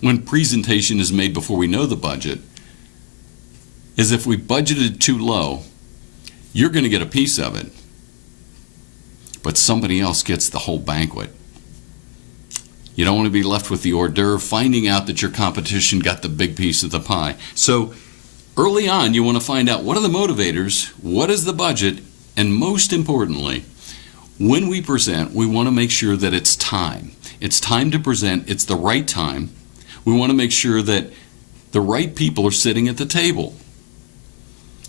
when presentation is made before we know the budget is if we budgeted too low, you're going to get a piece of it, but somebody else gets the whole banquet. You don't want to be left with the hors d'oeuvre, finding out that your competition got the big piece of the pie. So early on, you want to find out what are the motivators, what is the budget, and most importantly, when we present, we want to make sure that it's time. It's time to present. It's the right time. We want to make sure that the right people are sitting at the table.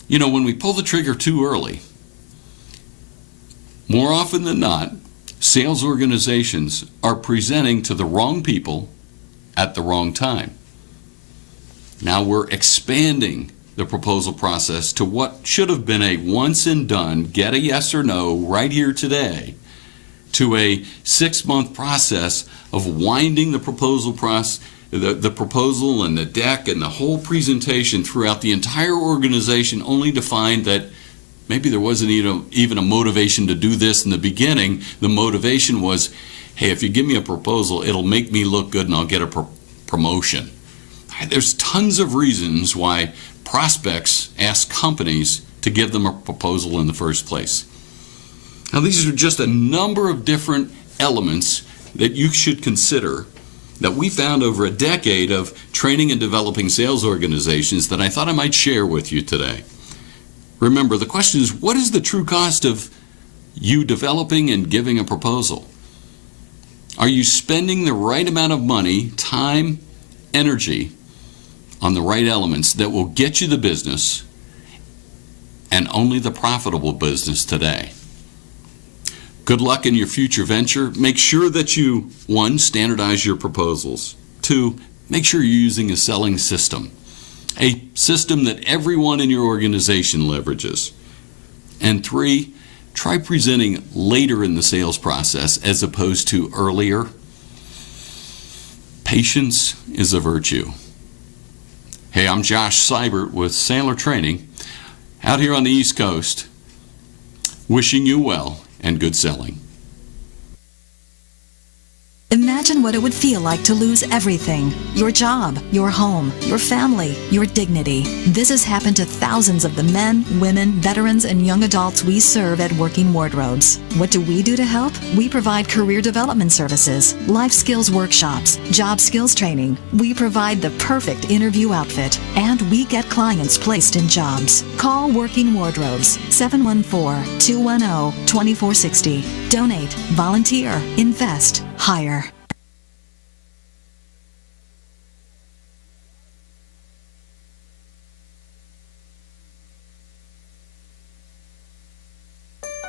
You know, when we pull the trigger too early, more often than not, sales organizations are presenting to the wrong people at the wrong time. Now we're expanding the proposal process to what should have been a once and done, get a yes or no right here today, to a 6-month process of winding the proposal process, the proposal and the deck and the whole presentation throughout the entire organization, only to find that maybe there wasn't even a motivation to do this in the beginning. The motivation was, hey, if you give me a proposal, it'll make me look good and I'll get a promotion. There's tons of reasons why prospects ask companies to give them a proposal in the first place. Now, these are just a number of different elements that you should consider that we found over a decade of training and developing sales organizations that I thought I might share with you today. Remember, the question is, what is the true cost of you developing and giving a proposal? Are you spending the right amount of money, time, energy on the right elements that will get you the business and only the profitable business today? Good luck in your future venture. Make sure that you, 1, standardize your proposals. 2, make sure you're using a selling system. A system that everyone in your organization leverages. And 3, try presenting later in the sales process as opposed to earlier. Patience is a virtue. Hey, I'm Josh Seibert with Sandler Training, out here on the East Coast, wishing you well and good selling. Imagine what it would feel like to lose everything. Your job, your home, your family, your dignity. This has happened to thousands of the men, women, veterans, and young adults we serve at Working Wardrobes. What do we do to help? We provide career development services, life skills workshops, job skills training. We provide the perfect interview outfit, and we get clients placed in jobs. Call Working Wardrobes, 714-210-2460. Donate, volunteer, invest, hire.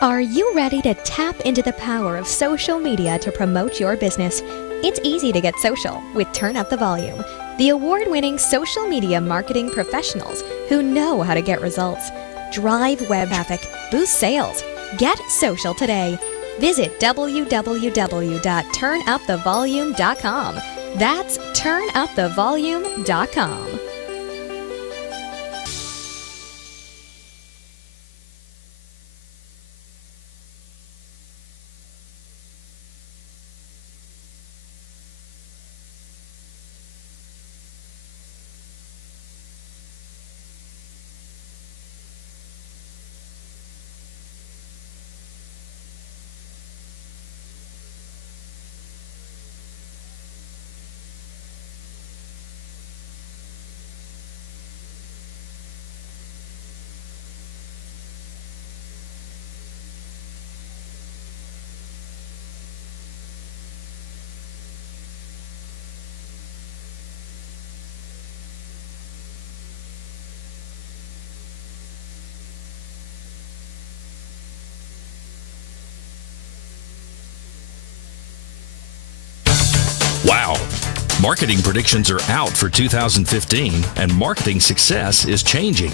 Are you ready to tap into the power of social media to promote your business? It's easy to get social with Turn Up the Volume, the award-winning social media marketing professionals who know how to get results. Drive web traffic, boost sales. Get social today. Visit www.turnupthevolume.com. That's turnupthevolume.com. Wow! Marketing predictions are out for 2015, and marketing success is changing.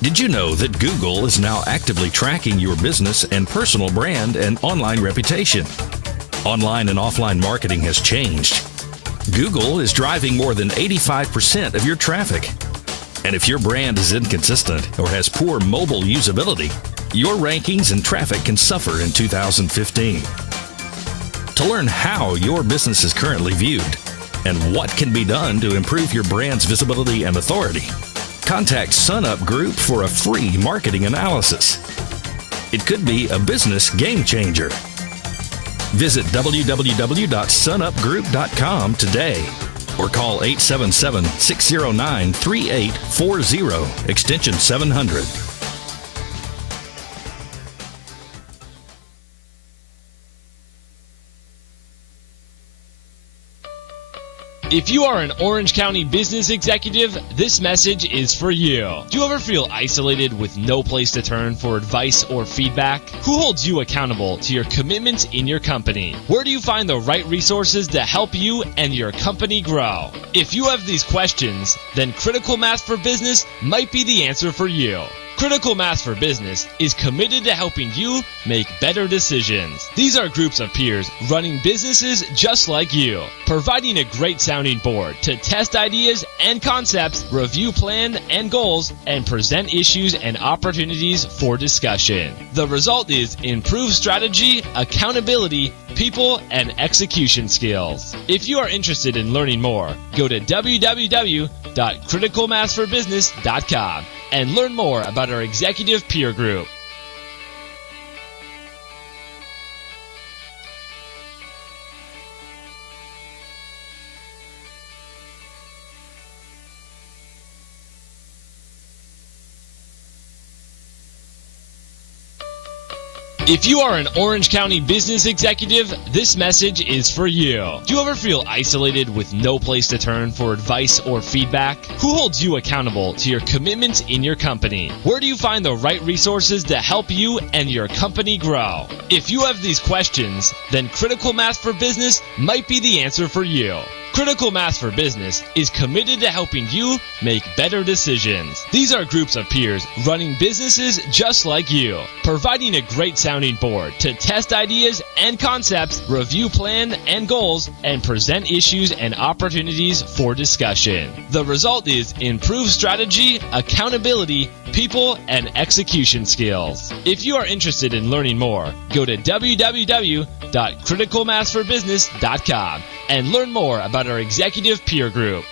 Did you know that Google is now actively tracking your business and personal brand and online reputation? Online and offline marketing has changed. Google is driving more than 85% of your traffic. And if your brand is inconsistent or has poor mobile usability, your rankings and traffic can suffer in 2015. To learn how your business is currently viewed, and what can be done to improve your brand's visibility and authority. Contact SunUp Group for a free marketing analysis. It could be a business game changer. Visit www.sunupgroup.com today or call 877-609-3840, extension 700. If you are an Orange County business executive, this message is for you. Do you ever feel isolated with no place to turn for advice or feedback? Who holds you accountable to your commitments in your company? Where do you find the right resources to help you and your company grow? If you have these questions, then Critical Mass for Business might be the answer for you. Critical Mass for Business is committed to helping you make better decisions. These are groups of peers running businesses just like you, providing a great sounding board to test ideas and concepts, review plans and goals, and present issues and opportunities for discussion. The result is improved strategy, accountability, people, and execution skills. If you are interested in learning more, go to www.criticalmassforbusiness.com and learn more about our executive peer group. If you are an Orange County business executive, this message is for you. Do you ever feel isolated with no place to turn for advice or feedback? Who holds you accountable to your commitments in your company? Where do you find the right resources to help you and your company grow? If you have these questions, then Critical Mass for Business might be the answer for you. Critical Mass for Business is committed to helping you make better decisions. These are groups of peers running businesses just like you, providing a great sounding board to test ideas and concepts, review plans and goals, and present issues and opportunities for discussion. The result is improved strategy, accountability, people, and execution skills. If you are interested in learning more, go to www.criticalmassforbusiness.com and learn more about our executive peer group.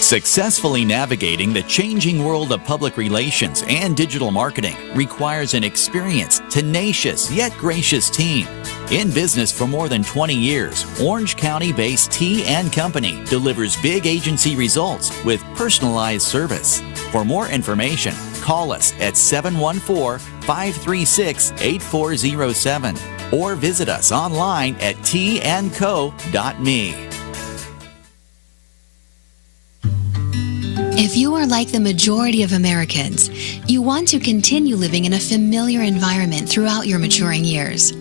Successfully navigating the changing world of public relations and digital marketing requires an experienced, tenacious, yet gracious team. In business for more than 20 years, Orange County-based T & Company delivers big agency results with personalized service. For more information, call us at 714-536-8407 or visit us online at tandco.me. If you are like the majority of Americans, you want to continue living in a familiar environment throughout your maturing years.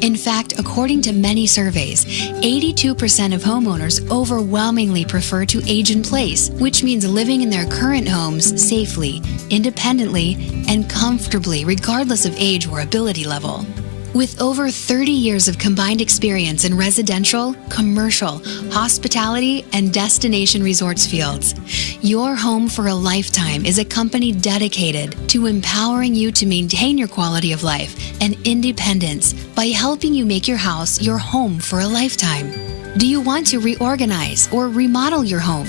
In fact, according to many surveys, 82% of homeowners overwhelmingly prefer to age in place, which means living in their current homes safely, independently, and comfortably, regardless of age or ability level. With over 30 years of combined experience in residential, commercial, hospitality, and destination resorts fields, Your Home for a Lifetime is a company dedicated to empowering you to maintain your quality of life and independence by helping you make your house your home for a lifetime. Do you want to reorganize or remodel your home?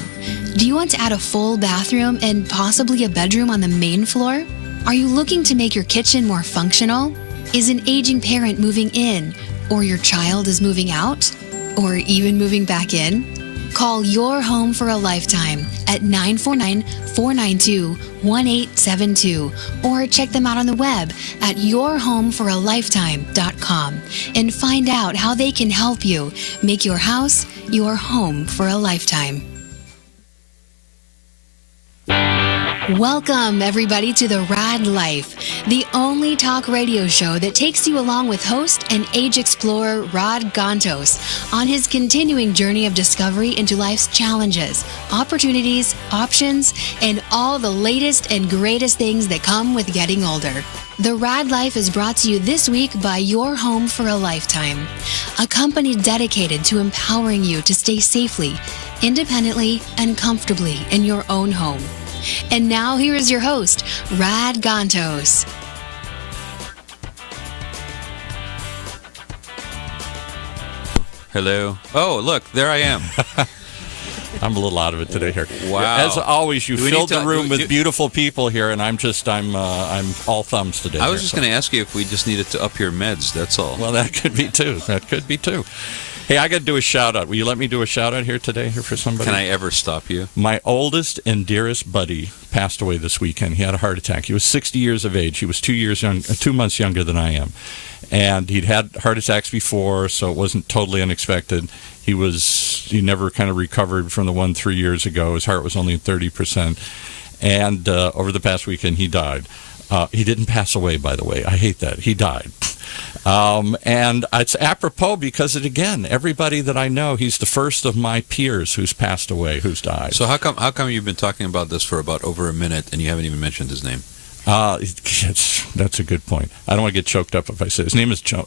Do you want to add a full bathroom and possibly a bedroom on the main floor? Are you looking to make your kitchen more functional? Is an aging parent moving in, or your child is moving out, or even moving back in? Call Your Home for a Lifetime at 949-492-1872 or check them out on the web at yourhomeforalifetime.com and find out how they can help you make your house your home for a lifetime. Welcome, everybody, to the Rad Life, the only talk radio show that takes you along with host and age explorer Rad Gantos on his continuing journey of discovery into life's challenges, opportunities, options, and all the latest and greatest things that come with getting older. The Rad Life is brought to you this week by Your Home for a Lifetime, a company dedicated to empowering you to stay safely, independently, and comfortably in your own home. And now here is your host, Rad Gantos. Hello. Oh, look, there I am. I'm a little out of it today here. Wow. As always, you Do we filled need to- the room do- with beautiful people here, and I'm all thumbs today. I was here, just going to ask you if we just needed to up your meds, that's all. Well, that could be too. Hey, I got to do a shout out. Will you let me do a shout out here today for somebody? Can I ever stop you? My oldest and dearest buddy passed away this weekend. He had a heart attack. He was 60 years of age. He was 2 months younger than I am. And he'd had heart attacks before, so it wasn't totally unexpected. He never kind of recovered from the one 3 years ago. His heart was only 30%. And over the past weekend, he died. He didn't pass away, by the way. I hate that. He died. And it's apropos because, again, everybody that I know, he's the first of my peers who's passed away, who's died. So how come you've been talking about this for about over a minute and you haven't even mentioned his name? That's a good point. I don't want to get choked up if I say his name was John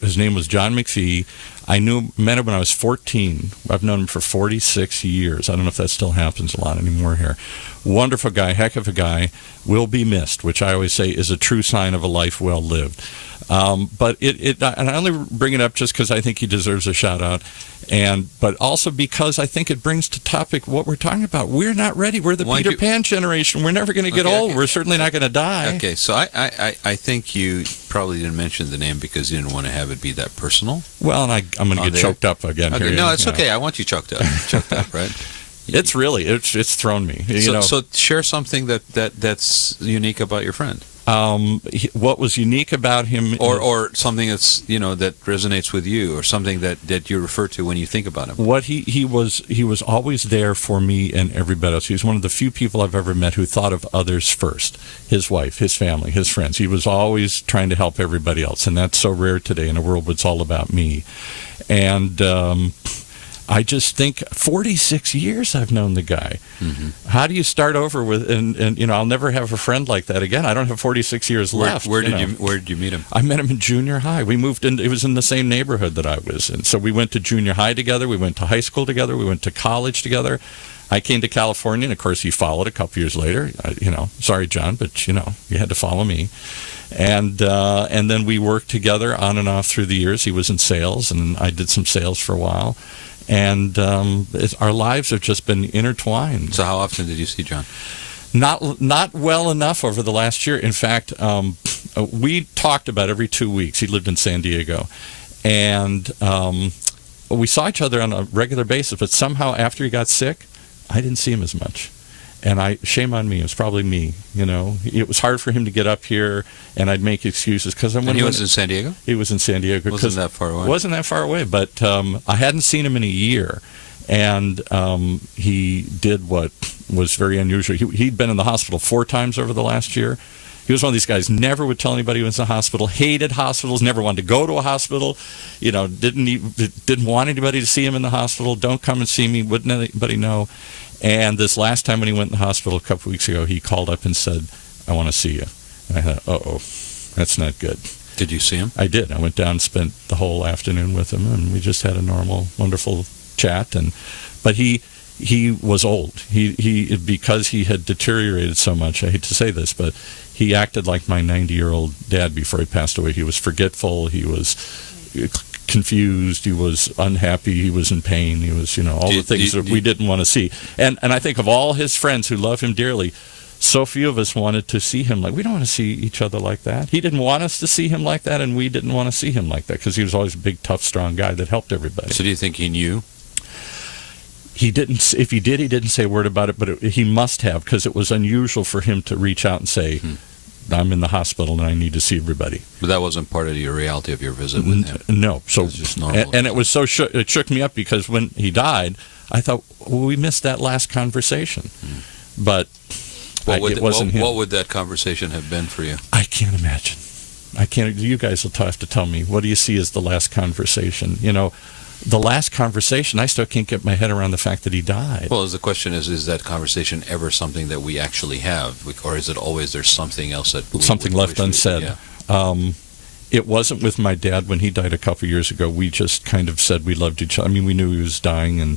McPhee. I met him when I was 14. I've known him for 46 years. I don't know if that still happens a lot anymore here. Wonderful guy, heck of a guy, will be missed, which I always say is a true sign of a life well lived. But and I only bring it up just because I think he deserves a shout out, but also because I think it brings to topic what we're talking about. We're not ready. We're the Peter Pan generation. We're never going to get old. Okay. We're certainly not going to die. Okay, so I think you probably didn't mention the name because you didn't want to have it be that personal. Well, and I'm going to get choked up again. Okay, here. no, it's okay. I want you choked up. Right? It's thrown me. So share something that's unique about your friend. What was unique about him, or something that's that resonates with you, or something that you refer to when you think about him. What he was always there for me and everybody else. He was one of the few people I've ever met who thought of others first. His wife, his family, his friends. He was always trying to help everybody else, and that's so rare today in a world where it's all about me. And I just think 46 years I've known the guy. Mm-hmm. How do you start over with, and I'll never have a friend like that again. I don't have 46 years left. Where did you meet him? I met him in junior high. We moved in, it was in the same neighborhood that I was in. So we went to junior high together, we went to high school together, we went to college together. I came to California, and of course he followed a couple years later. Sorry, John, but you had to follow me. And then we worked together on and off through the years. He was in sales, and I did some sales for a while. And our lives have just been intertwined. So how often did you see John? Not well enough over the last year. In fact, we talked about every 2 weeks. He lived in San Diego. And we saw each other on a regular basis, but somehow after he got sick, I didn't see him as much. And shame on me. It was probably me. It was hard for him to get up here, and I'd make excuses because he was in San Diego. He was in San Diego. Wasn't that far away? Wasn't that far away, but I hadn't seen him in a year, and he did what was very unusual. He'd been in the hospital 4 times over the last year. He was one of these guys, never would tell anybody he was in the hospital, hated hospitals, never wanted to go to a hospital, didn't want anybody to see him in the hospital. Don't come and see me, wouldn't anybody know. And this last time when he went in the hospital a couple weeks ago, he called up and said, "I want to see you." And I thought, uh-oh, that's not good. Did you see him? I did. I went down and spent the whole afternoon with him, and we just had a normal, wonderful chat. But he was old. He because he had deteriorated so much, I hate to say this, but he acted like my 90-year-old dad before he passed away. He was forgetful. He was confused, he was unhappy, he was in pain, he was, all the things that we didn't want to see. And I think of all his friends who love him dearly, so few of us wanted to see him we don't want to see each other like that. He didn't want us to see him like that, and we didn't want to see him like that because he was always a big, tough, strong guy that helped everybody. So do you think he knew? He didn't. If he did, he didn't say a word about it, but he must have, because it was unusual for him to reach out and say, I'm in the hospital and I need to see everybody. But that wasn't part of your reality of your visit with him? No. So, it was just normal. And it was it shook me up because when he died, I thought, we missed that last conversation. But it wasn't him. What would that conversation have been for you? I can't imagine. You guys will have to tell me. What do you see as the last conversation? The last conversation, I still can't get my head around the fact that he died. Well, the question is that conversation ever something that we actually have? Or is it always there's something else that... Something left unsaid. Yeah. It wasn't with my dad when he died a couple years ago. We just kind of said we loved each other. I mean, we knew he was dying,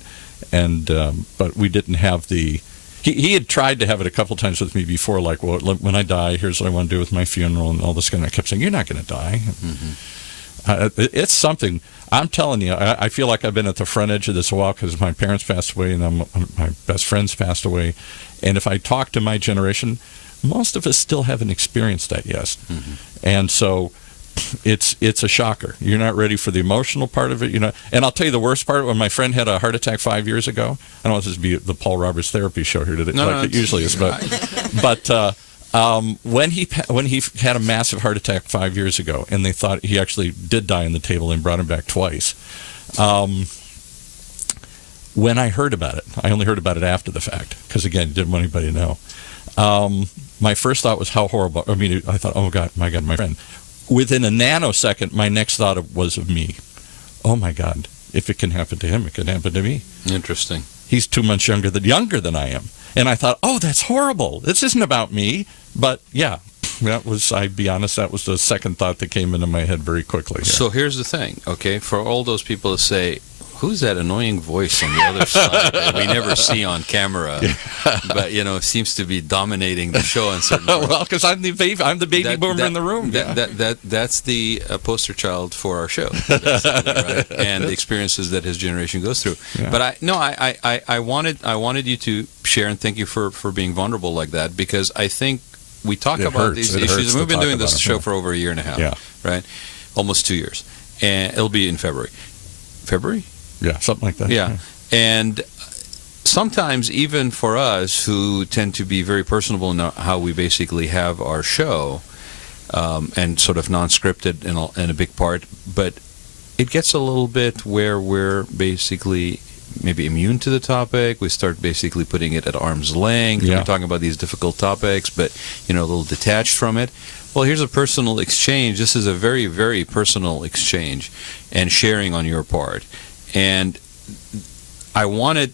but we didn't have the... He had tried to have it a couple times with me before, like, well, when I die, here's what I want to do with my funeral and all this kind of... I kept saying, you're not going to die. Mm-hmm. It's something. I'm telling you, I feel like I've been at the front edge of this a while because my parents passed away and my best friends passed away. And if I talk to my generation, most of us still haven't experienced that yet. Mm-hmm. And so it's a shocker. You're not ready for the emotional part of it, you know. And I'll tell you the worst part, when my friend had a heart attack 5 years ago, I don't want this to be the Paul Roberts therapy show here today, it usually is, but when he had a massive heart attack 5 years ago, and they thought he actually did die on the table and brought him back twice. When I heard about it, I only heard about it after the fact, because again, didn't want anybody to know. My first thought was how horrible. I mean, I thought, oh God, my friend. Within a nanosecond, my next thought was of me. Oh my God, if it can happen to him, it can happen to me. Interesting. He's 2 months younger than I am. And I thought, oh, that's horrible. This isn't about me. But yeah, I'd be honest, that was the second thought that came into my head very quickly. Here. So here's the thing, okay? For all those people to say, who's that annoying voice on the other side that we never see on camera, but seems to be dominating the show in certain parts? Well, because I'm the baby boomer in the room. That's the poster child for our show, right? And the experiences that his generation goes through. Yeah. But I wanted you to share, and thank you for being vulnerable like that, because I think we talk about these issues, and we've been doing this show for over a year and a half, right? Almost 2 years, and it'll be in February. Yeah, something like that. Yeah. And sometimes even for us who tend to be very personable in how we basically have our show, and sort of non-scripted in a big part, but it gets a little bit where we're basically maybe immune to the topic. We start basically putting it at arm's length. Yeah. We're talking about these difficult topics, but a little detached from it. Well, here's a personal exchange. This is a very, very personal exchange and sharing on your part. And I wanted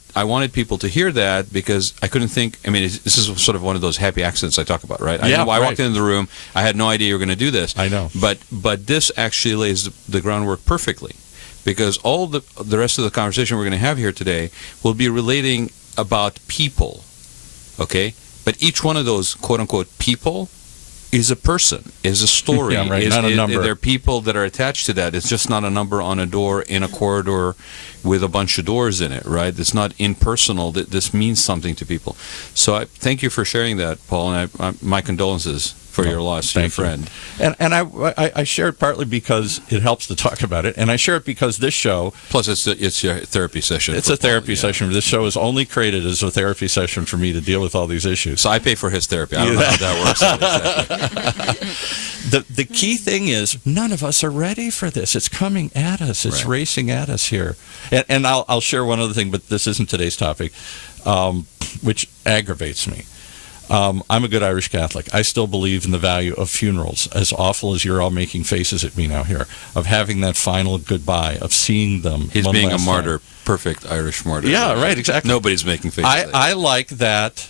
people to hear that, because I couldn't think. I mean, this is sort of one of those happy accidents I talk about, right? I walked into the room. I had no idea you were going to do this. I know. But this actually lays the groundwork perfectly, because all the rest of the conversation we're going to have here today will be relating about people, okay? But each one of those quote-unquote people is a person, is a story. Yeah, right. Not a number. There are people that are attached to that. It's just not a number on a door in a corridor with a bunch of doors in it, right? It's not impersonal. This means something to people. So I thank you for sharing that, Paul, and my condolences for your loss, your friend. And I share it partly because it helps to talk about it, and I share it because this show... Plus, it's your therapy session. It's a therapy session. This show is only created as a therapy session for me to deal with all these issues. So I pay for his therapy. I don't know how that works. The key thing is, none of us are ready for this. It's coming at us. It's racing at us here. And I'll share one other thing, but this isn't today's topic, which aggravates me. I'm a good Irish Catholic. I still believe in the value of funerals, as awful as you're all making faces at me now here, of having that final goodbye, of seeing them. He's being a martyr, perfect Irish martyr. Yeah, right, exactly. Nobody's making faces. I like that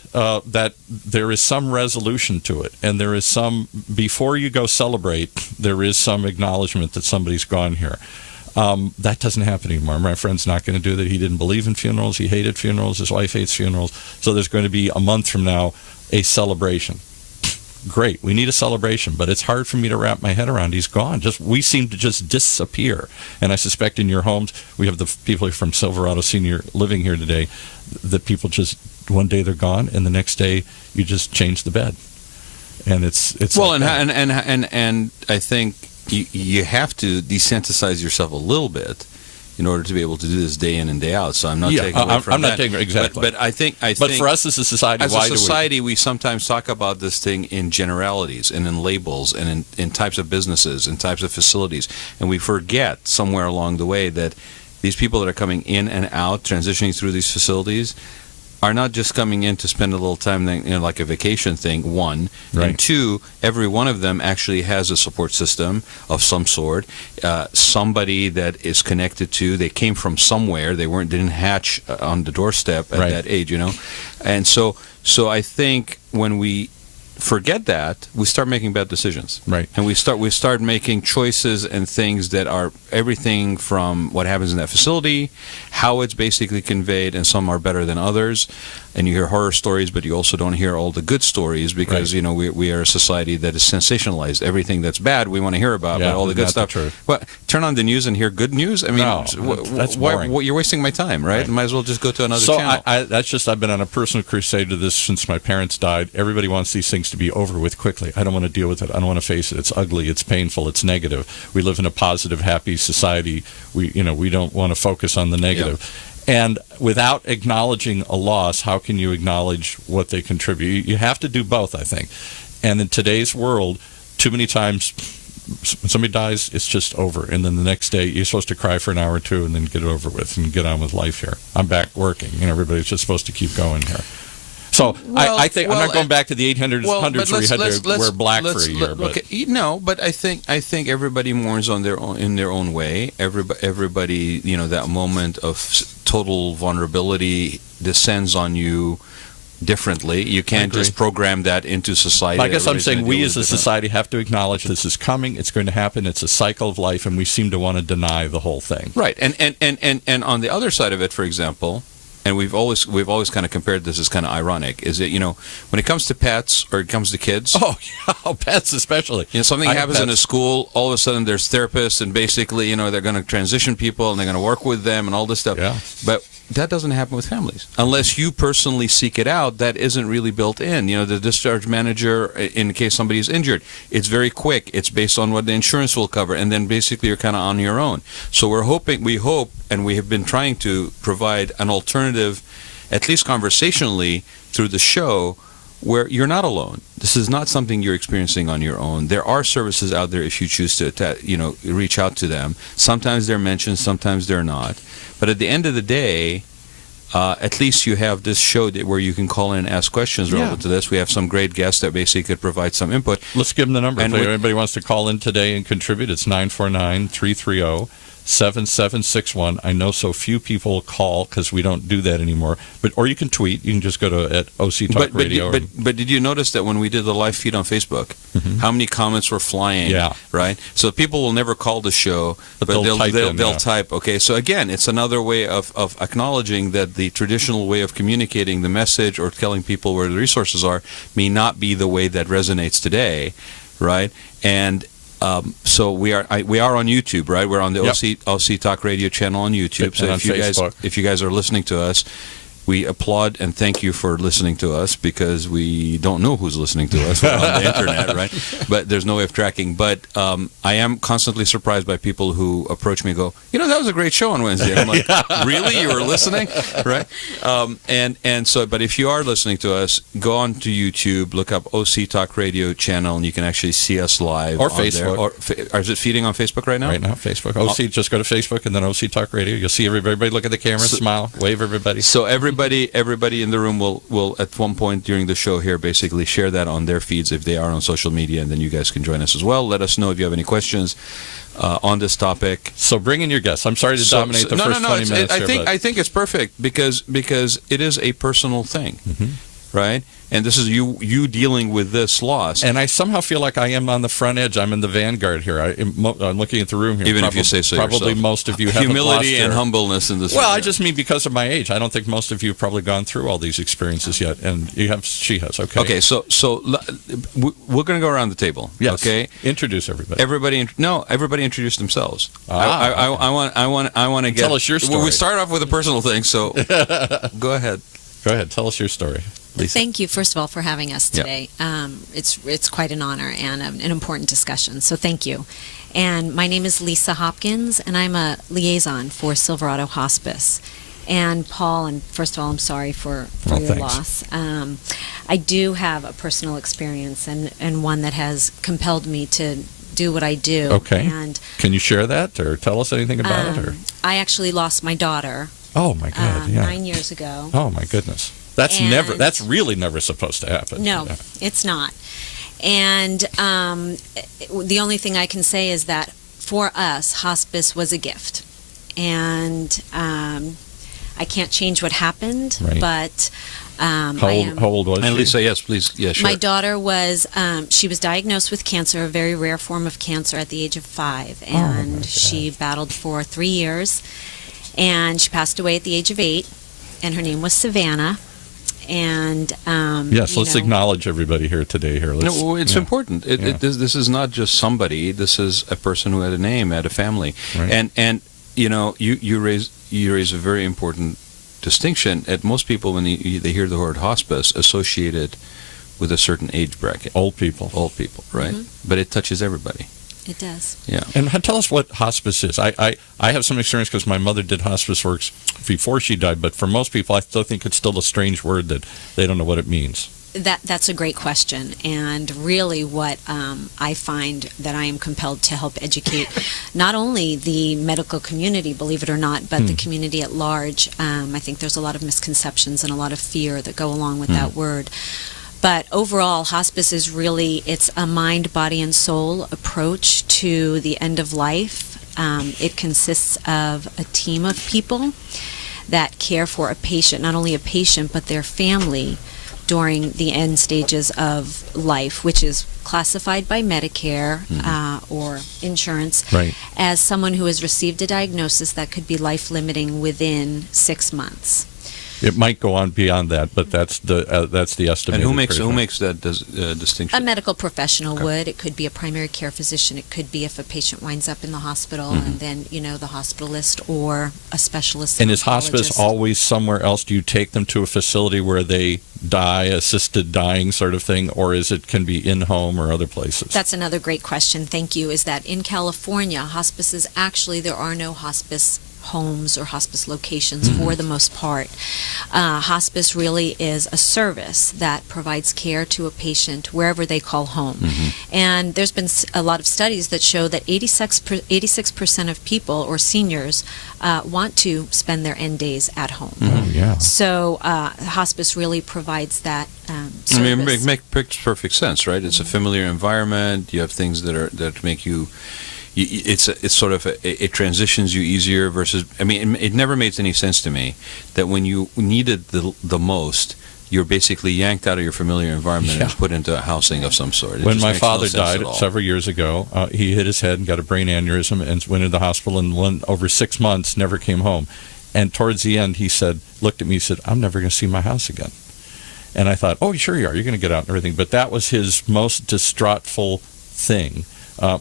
there is some resolution to it, and there is some, before you go celebrate, there is some acknowledgement that somebody's gone here. That doesn't happen anymore. My friend's not going to do that. He didn't believe in funerals. He hated funerals. His wife hates funerals. So there's going to be, a month from now, a celebration. Great. We need a celebration, but it's hard for me to wrap my head around. He's gone. We seem to just disappear. And I suspect in your homes, we have the people from Silverado Senior Living here today, that people just, one day they're gone, and the next day you just change the bed. And it's well, like and I think you have to desensitize yourself a little bit in order to be able to do this day in and day out. So I'm not taking away from I'm not that. taking exactly. But I think. But for us as a society, we sometimes talk about this thing in generalities and in labels and in types of businesses and types of facilities, and we forget somewhere along the way that these people that are coming in and out, transitioning through these facilities, are not just coming in to spend a little time, like a vacation thing, one. Right. And two, every one of them actually has a support system of some sort, somebody that is connected to, they came from somewhere, they didn't hatch on the doorstep at that age, And so I think when we forget that, we start making bad decisions. Right. And we start making choices and things that are everything from what happens in that facility, how it's basically conveyed, and some are better than others. and you hear horror stories, but you also don't hear all the good stories because, we are a society that is sensationalized. Everything that's bad we want to hear about, but all the good stuff. Well, turn on the news and hear good news? I mean, no, that's boring. You're wasting my time, right? Might as well just go to another channel. I've been on a personal crusade to this since my parents died. Everybody wants these things to be over with quickly. I don't want to deal with it. I don't want to face it. It's ugly. It's painful. It's negative. We live in a positive, happy society. We don't want to focus on the negative. Yeah. And without acknowledging a loss, how can you acknowledge what they contribute? You have to do both, I think. And in today's world, too many times when somebody dies, it's just over. And then the next day, you're supposed to cry for an hour or two and then get it over with and get on with life here. I'm back working. Everybody's just supposed to keep going here. So I think I'm not going back to the 800s where you had to wear black for a year. But. Okay, no, but I think everybody mourns in their own way. Everybody, that moment of total vulnerability descends on you differently. You can't just program that into society. I guess I'm saying we as a society have to acknowledge this is coming. It's going to happen. It's a cycle of life, and we seem to want to deny the whole thing. Right, and on the other side of it, for example. And we've always kind of compared this as kind of ironic. Is it when it comes to pets or it comes to kids? Oh yeah, pets especially. Something happens in a school. All of a sudden, there's therapists, and basically, they're going to transition people, and they're going to work with them, and all this stuff. Yeah. But that doesn't happen with families unless you personally seek it out. That isn't really built in. The discharge manager, in case somebody's injured, it's very quick. It's based on what the insurance will cover, and then basically you're kind of on your own. So we hope, and we have been trying to provide an alternative, at least conversationally, through the show, where you're not alone. This is not something you're experiencing on your own. There are services out there if you choose to reach out to them. Sometimes they're mentioned, sometimes they're not. But at the end of the day, at least you have this show where you can call in and ask questions relevant to this. We have some great guests that basically could provide some input. Let's give them the number. If anybody wants to call in today and contribute, it's 949-330-7761. I know so few people call because we don't do that anymore. Or you can tweet. You can just go to at OC Talk Radio. But did you notice that when we did the live feed on Facebook, how many comments were flying? Yeah. Right? So people will never call the show, but they'll type. Okay, so again, it's another way of acknowledging that the traditional way of communicating the message or telling people where the resources are may not be the way that resonates today, right? And so we are on YouTube, right? We're on the OC Talk Radio channel on YouTube. So if you guys are listening to us, we applaud and thank you for listening to us because we don't know who's listening to us. We're on the internet, right? But there's no way of tracking. But I am constantly surprised by people who approach me and go, that was a great show on Wednesday. I'm like, really? You were listening? Right? But if you are listening to us, go on to YouTube, look up OC Talk Radio channel, and you can actually see us live. Or Facebook. Or is it feeding on Facebook right now? Right now, Facebook. OC, just go to Facebook and then OC Talk Radio. You'll see everybody. Look at the camera, smile, wave everybody. So everybody in the room will at one point during the show here basically share that on their feeds if they are on social media, and then you guys can join us as well. Let us know if you have any questions on this topic. So bring in your guests. I'm sorry to dominate the first 20 minutes I think it's perfect because it is a personal thing, right? And this is you dealing with this loss. And I somehow feel like I am on the front edge. I'm in the vanguard here. I'm looking at the room here. Even if you say so probably yourself. Most of you haven't humility and humbleness in this. Well, I just mean because of my age. I don't think most of you have probably gone through all these experiences yet. And she has. Okay. Okay. So we're going to go around the table. Yes. Okay. Introduce everybody. Everybody introduce themselves. I want to get. Tell us your story. We start off with a personal thing. So go ahead. Go ahead. Tell us your story. Lisa. Thank you, first of all, for having us today. Yep. It's quite an honor and an important discussion, so thank you. And my name is Lisa Hopkins, and I'm a liaison for Silverado Hospice. And Paul, and first of all, I'm sorry for your loss. I do have a personal experience and one that has compelled me to do what I do. Okay. And can you share that or tell us anything about it? Or? I actually lost my daughter. Oh my God! 9 years ago. Oh my goodness! That's really never supposed to happen. No, it's not. And the only thing I can say is that for us, hospice was a gift. And I can't change what happened, but how old was she? And Lisa, yes, please. Yes, sure. My daughter was, she was diagnosed with cancer, a very rare form of cancer at the age of 5. And she battled for 3 years. And she passed away at the age of 8. And her name was Savannah. And Yes, let's acknowledge everybody here today. No, it's important. This is not just somebody. This is a person who had a name, had a family, Right. and you raise a very important distinction. At most people, when they hear the word hospice, associate it with a certain age bracket. Old people, right? But it touches everybody. It does. Yeah. And tell us what hospice is. I have some experience because my mother did hospice works before she died, but for most people, I still think it's still a strange word that they don't know what it means. That's a great question, and really what I find that I am compelled to help educate not only the medical community, believe it or not, but the community at large. I think there's a lot of misconceptions and a lot of fear that go along with that word. But overall, hospice is really, it's a mind, body, and soul approach to the end of life. It consists of a team of people that care for a patient, not only a patient, but their family during the end stages of life, which is classified by Medicare or insurance as someone who has received a diagnosis that could be life-limiting within 6 months. It might go on beyond that, but that's the estimated. And who makes that distinction? A medical professional would. It could be a primary care physician. It could be if a patient winds up in the hospital, and then the hospitalist or a specialist. And is hospice always somewhere else? Do you take them to a facility where they die, assisted dying sort of thing, or can be in home or other places? That's another great question. Thank you. Is that in California, hospices there are no hospice homes or hospice locations for the most part. Hospice really is a service that provides care to a patient wherever they call home. And there's been a lot of studies that show that 86% of people or seniors want to spend their end days at home. So hospice really provides that service. I mean, it makes perfect sense, right? It's a familiar environment. You have things that make you. It's sort of it transitions you easier versus. I mean, it never made any sense to me that when you needed the most, you're basically yanked out of your familiar environment and put into a housing of some sort. When my father died several years ago, he hit his head and got a brain aneurysm and went into the hospital and over 6 months never came home. And towards the end, he looked at me, and said, "I'm never going to see my house again." And I thought, "Oh, sure you are. You're going to get out and everything." But that was his most distraughtful thing.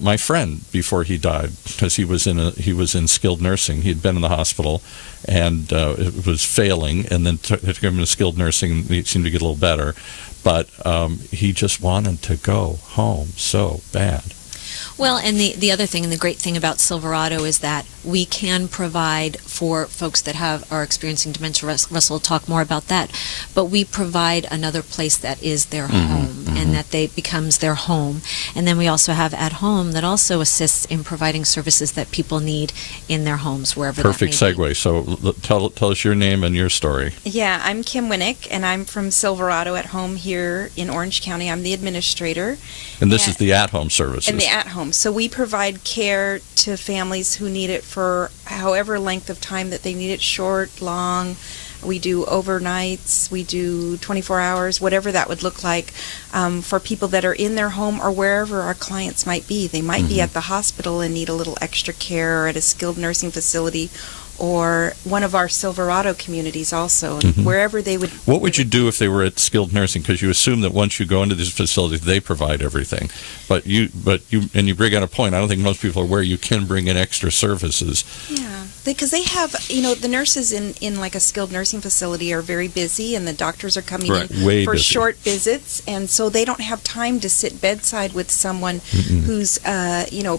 My friend, before he died, because he was in skilled nursing, he had been in the hospital, and it was failing, and then took him to skilled nursing, and he seemed to get a little better, but he just wanted to go home so bad. Well, and the other thing, and the great thing about Silverado is that we can provide for folks that are experiencing dementia. Russell will talk more about that, but we provide another place that is their home, and that becomes their home. And then we also have At Home that also assists in providing services that people need in their homes, wherever Perfect that may segue. So tell us your name and your story. Yeah, I'm Kim Winnick, and I'm from Silverado At Home here in Orange County. I'm the administrator. And this is the at-home services. And the at-home. So we provide care to families who need it for however length of time that they need it, short, long. We do overnights, we do 24 hours, whatever that would look like for people that are in their home or wherever our clients might be. They might be at the hospital and need a little extra care, or at a skilled nursing facility, or one of our Silverado communities also, and wherever they would. What would you do if they were at skilled nursing? Because you assume that once you go into these facilities, they provide everything. But you bring out a point. I don't think most people are aware you can bring in extra services. Yeah, because they have, the nurses in like a skilled nursing facility are very busy, and the doctors are coming in Way for busy. short visits, and so they don't have time to sit bedside with someone who's,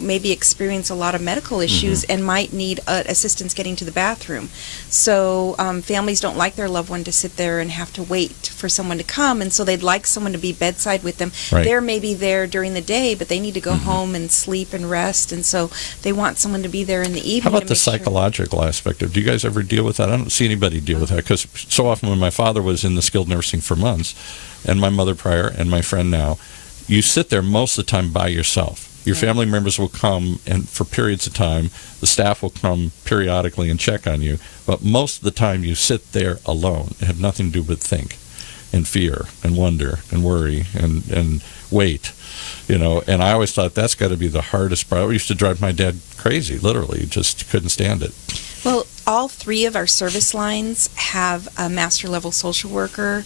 maybe experience a lot of medical issues and might need assistance getting to the bathroom. So families don't like their loved one to sit there and have to wait for someone to come, and so they'd like someone to be bedside with them. Right. They're maybe there during the day, but they need to go home and sleep and rest, and so they want someone to be there in the evening. How about to the make sure. psychological aspect of? Do you guys ever deal with that? I don't see anybody deal with that, because so often when my father was in the skilled nursing for months, and my mother prior, and my friend now, you sit there most of the time by yourself. Your family members will come, and for periods of time, the staff will come periodically and check on you. But most of the time, you sit there alone and have nothing to do but think, and fear, and wonder, and worry, and wait. And I always thought that's got to be the hardest part. It used to drive my dad crazy, literally. He just couldn't stand it. Well, all three of our service lines have a master level social worker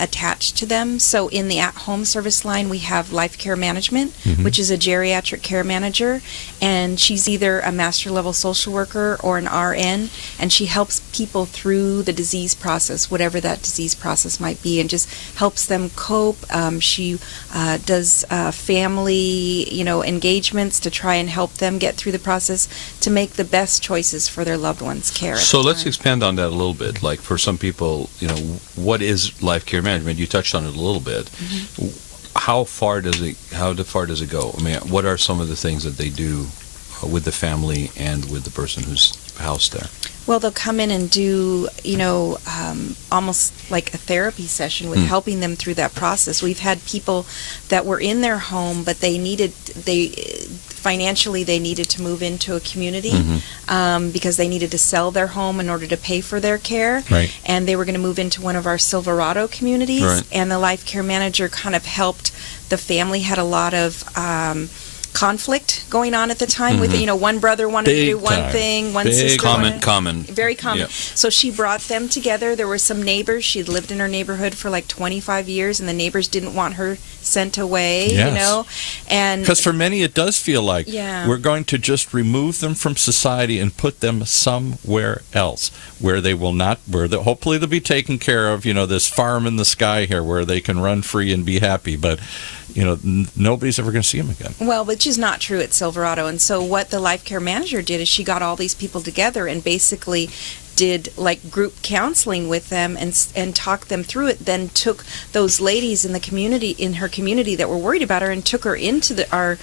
attached to them. So in the at-home service line, we have life care management, which is a geriatric care manager, and she's either a master level social worker or an RN, and she helps people through the disease process, whatever that disease process might be, and just helps them cope. She does family, engagements to try and help them get through the process to make the best choices for their loved one's care. So let's expand on that a little bit. Like for some people, what is life care management? You touched on it a little bit. How far does it go? I mean, what are some of the things that they do with the family and with the person who's housed there? Well, they'll come in and do, almost like a therapy session with helping them through that process. We've had people that were in their home, but financially they needed to move into a community because they needed to sell their home in order to pay for their care. Right. And they were going to move into one of our Silverado communities. Right. And the life care manager kind of helped. The family had a lot of conflict going on at the time with one brother wanted to do one thing, one sister common, very common. Yep. So she brought them together. There were some neighbors. She'd lived in her neighborhood for like 25 years, and the neighbors didn't want her sent away. And because for many it does feel like Yeah. we're going to just remove them from society and put them somewhere else where they will not, hopefully they'll be taken care of. This farm in the sky here where they can run free and be happy, but nobody's ever going to see them again. Well, which is not true at Silverado. And so what the life care manager did is she got all these people together and basically did like group counseling with them and talked them through it, then took those ladies in her community that were worried about her and took her into our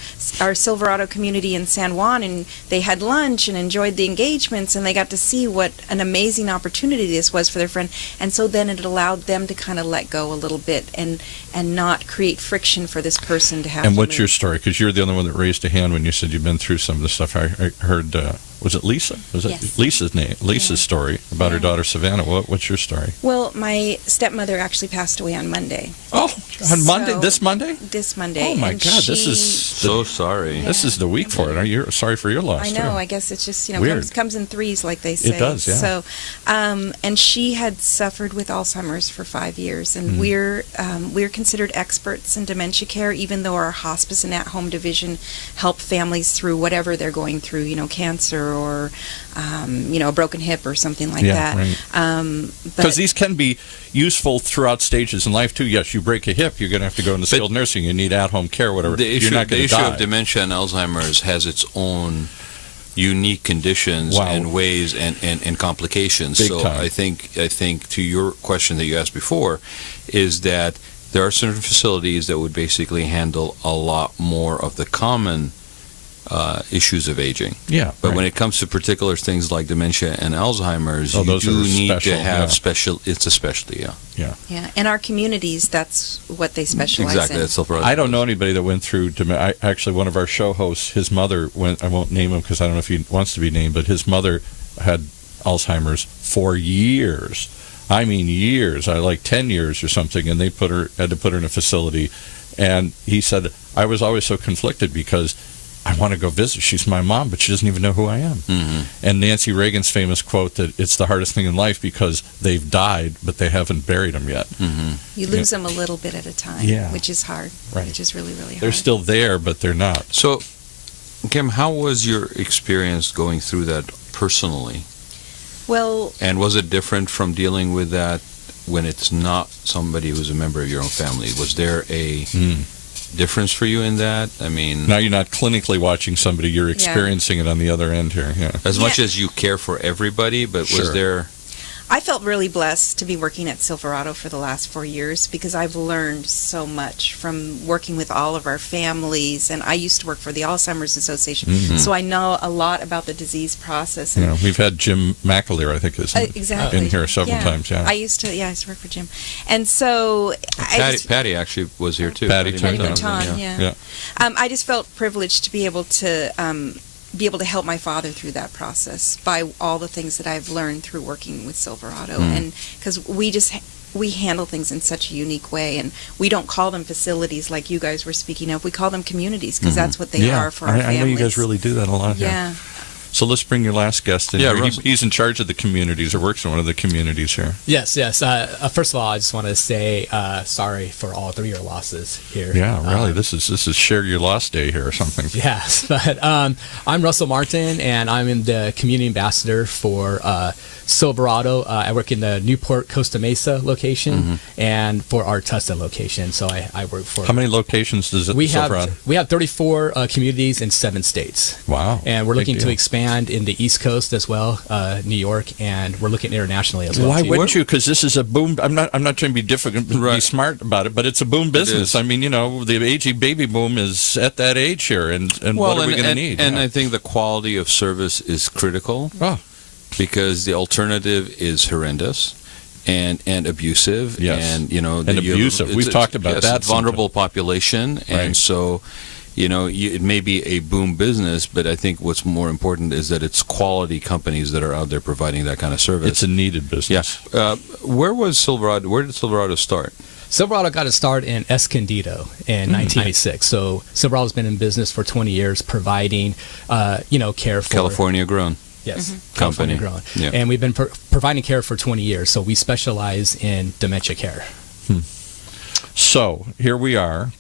Silverado community in San Juan, and they had lunch and enjoyed the engagements, and they got to see what an amazing opportunity this was for their friend. And so then it allowed them to kind of let go a little bit and not create friction for this person to have And to what's move. your story? Because you're the only one that raised a hand when you said you've been through some of the stuff. I heard, was it Lisa? Was it Yes. Lisa's story about her daughter Savannah? What's your story? Well, my stepmother actually passed away on Monday. Oh, on Monday? So- This Monday? This Monday. Oh my and God! This she- is So sorry. This is the week for it. You're sorry for your loss. I know. too. I guess it's just Weird. comes in threes, like they say. It does, yeah. So, and she had suffered with Alzheimer's for 5 years, and we're considered experts in dementia care, even though our hospice and at-home division help families through whatever they're going through, cancer or a broken hip or something like that. Right. But Because these can be useful throughout stages in life too. Yes, you break a hip, you're going to have to go into skilled nursing. You need at-home care, whatever. The issue, you're not the going to issue die. of dementia and Alzheimer's has its own unique conditions Wow. and ways and complications. Big so time. I think to your question that you asked before is that there are certain facilities that would basically handle a lot more of the common issues of aging. Yeah, But right. when it comes to particular things like dementia and Alzheimer's, you those do are need special, to have yeah. special. It's a specialty, yeah. yeah, in our communities, that's what they specialize Exactly. in. That's Silverado. I don't know anybody that went through actually, one of our show hosts, his mother went. I won't name him because I don't know if he wants to be named, but his mother had Alzheimer's for years. I mean, years. Like 10 years or something, and they had to put her in a facility. And he said, I was always so conflicted because I want to go visit. She's my mom, but she doesn't even know who I am. Mm-hmm. And Nancy Reagan's famous quote that it's the hardest thing in life because they've died, but they haven't buried them yet. Mm-hmm. You lose them a little bit at a time, Yeah. which is hard, Right. which is really, really hard. They're still there, but they're not. So, Kim, how was your experience going through that personally? Well, And was it different from dealing with that when it's not somebody who's a member of your own family? Was there a difference for you in that? I mean, Now you're not clinically watching somebody, you're experiencing it on the other end here. Yeah. as much as you care for everybody, but Sure. was there... I felt really blessed to be working at Silverado for the last 4 years because I've learned so much from working with all of our families. And I used to work for the Alzheimer's Association, so I know a lot about the disease process. And We've had Jim McAleer, I think, is exactly in here several times. Yeah. I used to work for Jim, and so Patty actually was here too. Patty Patty too, Bouton, Yeah. I just felt privileged to be able to help my father through that process by all the things that I've learned through working with Silverado, and because we handle things in such a unique way, and we don't call them facilities like you guys were speaking of. We call them communities because that's what they are for our families. I know you guys really do that a lot. Yeah. So let's bring your last guest in. Yeah, here. Russ. He's in charge of the communities, or works in one of the communities here. Yes. First of all, I just want to say sorry for all 3 of your losses here. Yeah, really. This is Share Your Loss Day here or something. Yes, but I'm Russell Martin, and I'm in the community ambassador for Silverado. I work in the Newport Costa Mesa location and for our Tustin location. So I work for. How many locations does it Silverado? We have 34 communities in 7 states. Wow. And we're Big looking to deal. expand in the East Coast as well, New York, and we're looking internationally as well. Why too. wouldn't you? Because this is a boom. I'm not trying to be difficult, be smart about it, but it's a boom business. is. I mean, the aging baby boom is at that age here, and what are we going to need? And I think the quality of service is critical. Oh. Because the alternative is horrendous and abusive. Yes. And, And abusive. We've talked about that Vulnerable population. Right. And so, it may be a boom business, but I think what's more important is that it's quality companies that are out there providing that kind of service. It's a needed business. Yeah. Where did Silverado start? Silverado got its start in Escondido in 1986. So Silverado's been in business for 20 years, providing, care for California grown. Yes, Company. California grown. Yeah. And we've been providing care for 20 years. So we specialize in dementia care. So here we are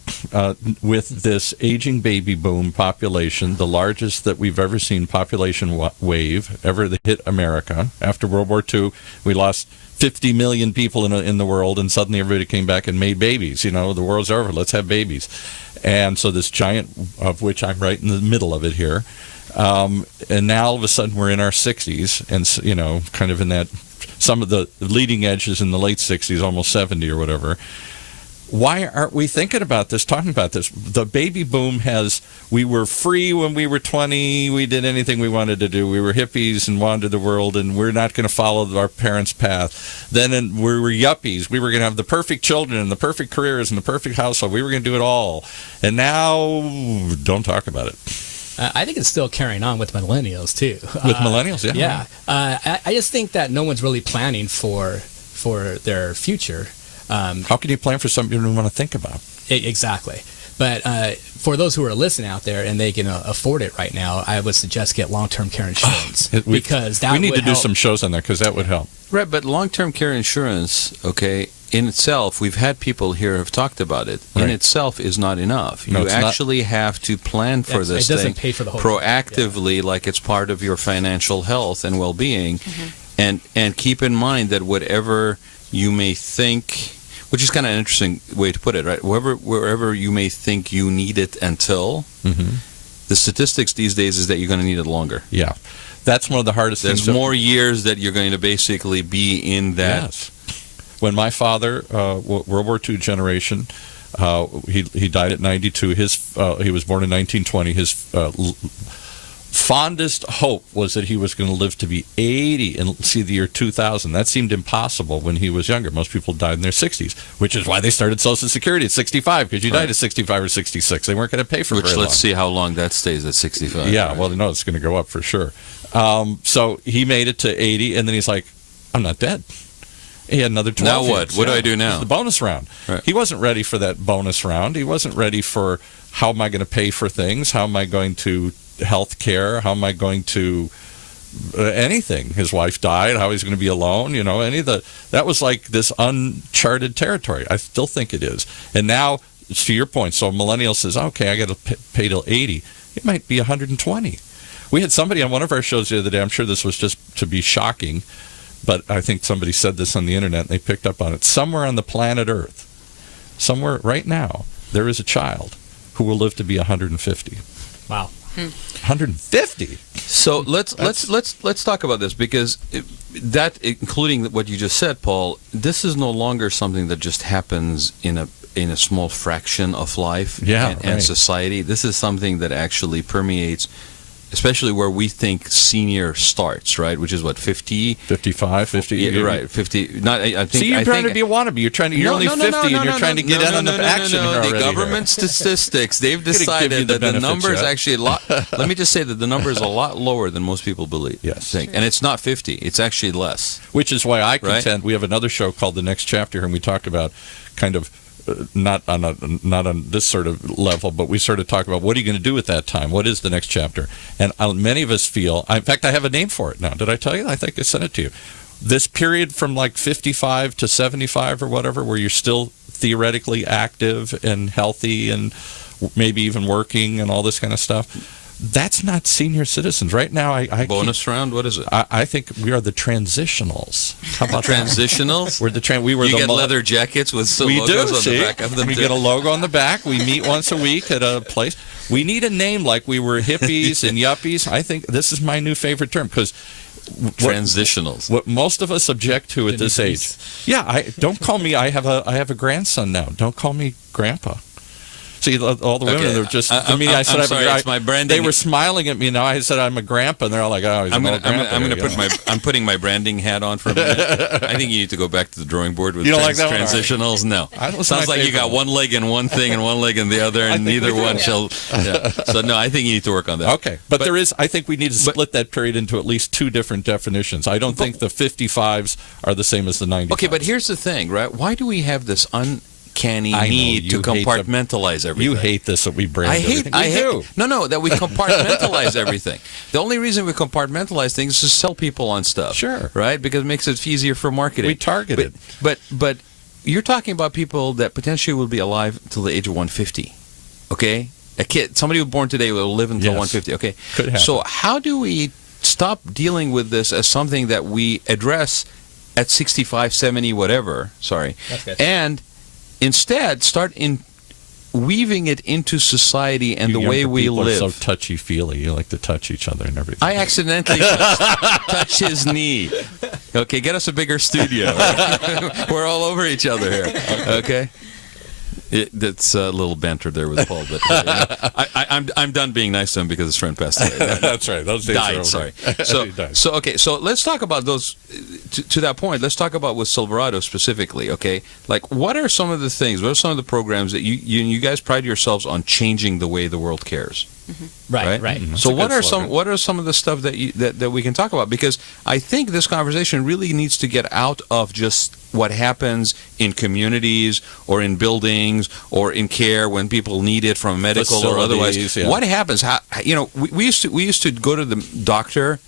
with this aging baby boom population, the largest that we've ever seen population wave ever hit America. After World War II, we lost 50 million people in the world, and suddenly everybody came back and made babies. The world's over. Let's have babies. And so this giant, of which I'm right in the middle of it here, and now all of a sudden we're in our 60s, and kind of in that, some of the leading edges in the late 60s, almost 70 or whatever. Why aren't we thinking about this, talking about this? The baby boom we were free when we were 20, we did anything we wanted to do. We were hippies and wandered the world, and we're not going to follow our parents' path. Then we were yuppies. We were going to have the perfect children and the perfect careers and the perfect household. We were going to do it all. And now, don't talk about it. I think it's still carrying on with millennials, too. With millennials, yeah. Yeah. I just think that no one's really planning for their future. How can you plan for something you don't want to think about? Exactly. But for those who are listening out there and they can afford it right now, I would suggest get long-term care insurance because that we need would to do help. some shows on that because that would help. Right, but long-term care insurance, in itself, we've had people here have talked about it. Right. In itself is not enough. No, you it's actually have to plan for this it doesn't thing pay for the whole proactively, like it's part of your financial health and well-being, and keep in mind that whatever you may think, which is kind of an interesting way to put it, right? Wherever you may think you need it until, the statistics these days is that you're going to need it longer. Yeah. That's one of the hardest things. There's more years that you're going to basically be in that. Yes. When my father, World War II generation, he died at 92. He was born in 1920. His fondest hope was that he was going to live to be 80 and see the year 2000. That seemed impossible when he was younger. Most people died in their 60s, which is why they started Social Security at 65, because you died at 65 or 66. They weren't going to pay for Which, very long. let's see how long that stays at 65. Yeah, right? well, no, it's going to go up for sure. So he made it to 80, and then he's like, I'm not dead. He had another 12 Now what? years. What do I do now? It's the bonus round. Right. He wasn't ready for that bonus round. He wasn't ready for how am I going to pay for things? How am I going to health care? How am I going to anything? His wife died. How he's going to be alone? That was like this uncharted territory. I still think it is. And now, to your point, so a millennial says, okay, I got to pay till 80. It might be 120. We had somebody on one of our shows the other day. I'm sure this was just to be shocking, but I think somebody said this on the internet and they picked up on it. Somewhere on the planet Earth, somewhere right now, there is a child who will live to be 150. Wow. 150. So let's talk about this, because that, including what you just said, Paul, this is no longer something that just happens in a small fraction of life and society. This is something that actually permeates, especially where we think senior starts, right? Which is what, 50? 55, 50. Yeah, right, 50. See, you're trying to be a wannabe. You're only 50 and you're trying to get in on the action already. The government statistics, they've decided that the number is actually a lot. Let me just say that the number is a lot lower than most people believe. Yes. And it's not 50. It's actually less. Which is why I contend we have another show called The Next Chapter, and we talk about kind of not on this sort of level, but we sort of talk about what are you going to do at that time? What is the next chapter? And many of us feel, in fact, I have a name for it now. Did I tell you? I think I sent it to you. This period from like 55 to 75 or whatever, where you're still theoretically active and healthy and maybe even working and all this kind of stuff. That's not senior citizens. Right now, I bonus round? What is it? I think we are the transitionals. How about transitionals? We're the we were you the get leather jackets with some we logos do, on see? the back of them. We get a logo on the back. We meet once a week at a place. We need a name like we were hippies and yuppies. I think this is my new favorite term because transitionals. What most of us object to at this age. Yeah, don't call me. I have a grandson now. Don't call me grandpa. See, all the women are just. I said it's my branding. They were smiling at me. Now I said I'm a grandpa, and they're all like, "Oh, he's I'm an going to grandpa." I'm putting my branding hat on for a minute. I think you need to go back to the drawing board with you don't like that transitionals. One? No, Right. Sounds like you got one leg in one thing and one leg in the other, and neither one shall. Yeah. So no, I think you need to work on that. Okay, but there is. I think we need to split that period into at least two different definitions. I don't think the 55s are the same as the 90s. Okay, but here's the thing, right? Why do we have this uncanny need to compartmentalize everything? You hate this that we brand everything. I hate that we compartmentalize everything. The only reason we compartmentalize things is to sell people on stuff. Sure. Right? Because it makes it easier for marketing. We target it. But you're talking about people that potentially will be alive until the age of 150. Okay? A kid, somebody who was born today will live until 150. Okay? Could happen. So how do we stop dealing with this as something that we address at 65, 70, whatever, and instead start weaving it into society and the way we live. Are so touchy-feely. You like to touch each other and everything. I accidentally touched his knee. Okay, get us a bigger studio. We're all over each other here. Okay? That's a little banter there with Paul, but I'm done being nice to him because his friend passed away. That's right. Those days are over. Sorry. So let's talk about those. To that point, let's talk about with Silverado specifically. Okay, like what are some of the things? What are some of the programs that you guys pride yourselves on changing the way the world cares? Mm-hmm. Right. Mm-hmm. So what are some of the stuff that we can talk about? Because I think this conversation really needs to get out of just what happens in communities or in buildings or in care when people need it from medical or otherwise. Yeah. What happens? We used to go to the doctor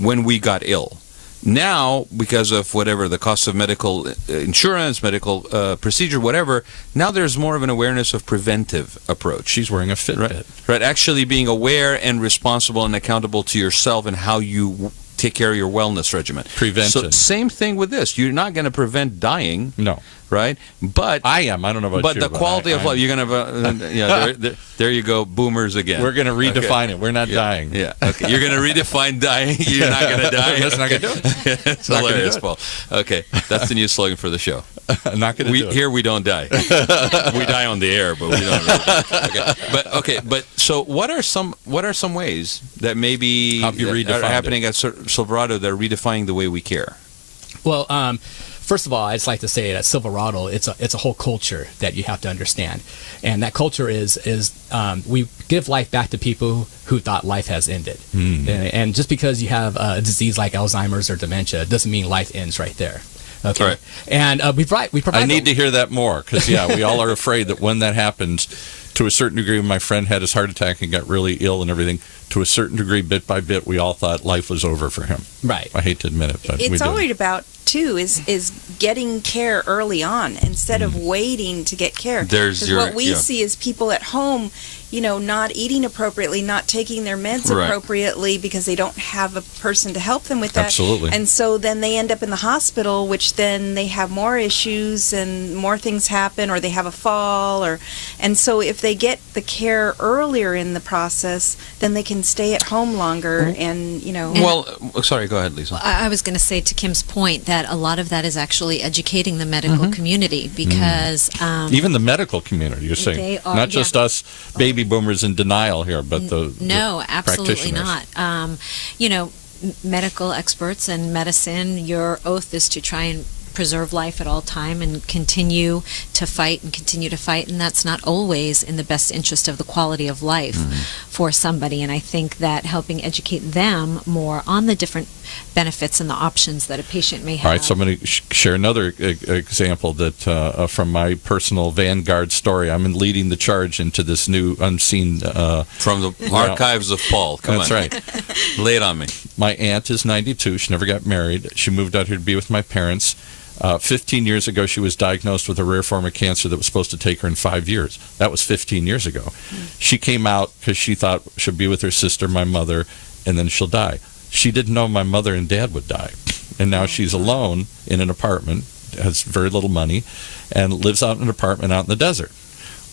when we got ill. Now, because of whatever the cost of medical insurance, medical procedure, whatever, now there's more of an awareness of preventive approach. She's wearing a Fitbit. Right, actually being aware and responsible and accountable to yourself and how you take care of your wellness regimen. Prevention. So same thing with this. You're not going to prevent dying. No. Right? But I am. I don't know about you. But the quality of life, you're going to there you go, boomers again. We're going to redefine it. We're not dying. Yeah. Okay. You're going to redefine dying. You're not going to die. That's not going to do it. It's hilarious, Paul. Okay. That's the new slogan for the show. Not going to do it. Here we don't die. We die on the air, but we don't really. But so what are some ways that maybe are happening at Silverado that are redefining the way we care? Well, first of all, I'd just like to say that Silverado, it's a whole culture that you have to understand, and that culture is we give life back to people who thought life has ended, and just because you have a disease like Alzheimer's or dementia doesn't mean life ends right there. Okay, right. And we provide. I need to hear that more because we all are afraid that when that happens, to a certain degree, when my friend had his heart attack and got really ill and everything, to a certain degree, bit by bit, we all thought life was over for him. Right. I hate to admit it, but it's all right about too is getting care early on instead of waiting to get care. What we see is people at home, not eating appropriately, not taking their meds appropriately because they don't have a person to help them with that. Absolutely. And so then they end up in the hospital, which then they have more issues and more things happen, or they have a fall, and so if they get the care earlier in the process, then they can stay at home longer and. Well, sorry, go ahead, Lisa. I was going to say to Kim's point that a lot of that is actually educating the medical community because even the medical community, you're saying, they are, not just us baby boomers in denial here, but no, absolutely practitioners. not. Medical experts and medicine, your oath is to try and preserve life at all time and continue to fight, and that's not always in the best interest of the quality of life for somebody. And I think that helping educate them more on the different benefits and the options that a patient may have. All right, so I'm going to share another example that from my personal Vanguard story. I'm leading the charge into this new unseen... from the archives of Paul. Come That's on. right. Lay it on me. My aunt is 92. She never got married. She moved out here to be with my parents. 15 years ago, she was diagnosed with a rare form of cancer that was supposed to take her in 5 years. That was 15 years ago. She came out because she thought she'll be with her sister, my mother, and then she'll die. She didn't know my mother and dad would die. And now she's alone in an apartment, has very little money, and lives out in an apartment out in the desert.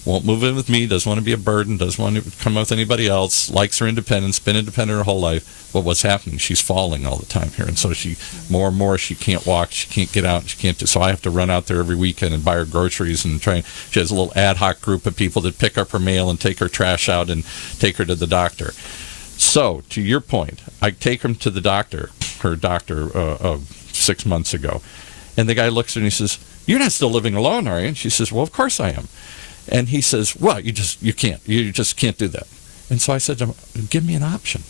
Won't move in with me, doesn't want to be a burden, doesn't want to come with anybody else, likes her independence, been independent her whole life. But what's happening? She's falling all the time here. And so she, more and more, she can't walk, she can't get out, she can't do. So I have to run out there every weekend and buy her groceries and try. She has a little ad hoc group of people that pick up her mail and take her trash out and take her to the doctor. So, to your point, I take her to the doctor, her doctor, 6 months ago. And the guy looks at her and he says, "You're not still living alone, are you?" And she says, "Well, of course I am." And he says, "Well, you just can't do that." And so I said to him, "Give me an option."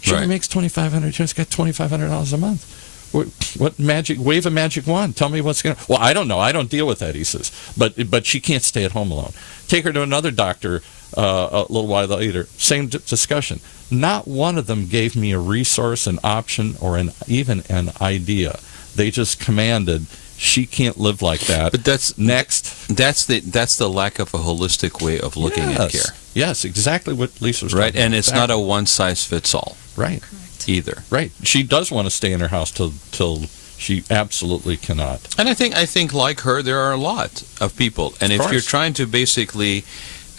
She only makes $2,500. She's got $2,500 a month. What magic? Wave a magic wand. Tell me what's going to. Well, I don't know. I don't deal with that. He says, but she can't stay at home alone. Take her to another doctor a little while later. Same discussion. Not one of them gave me a resource, an option, or even an idea. They just commanded, she can't live like that. But that's next. That's the lack of a holistic way of looking at care. Yes, exactly what Lisa was talking about. And it's not a one size fits all. Right. Either. Right. She does want to stay in her house till she absolutely cannot. And I think like her, there are a lot of people. And if you're trying to basically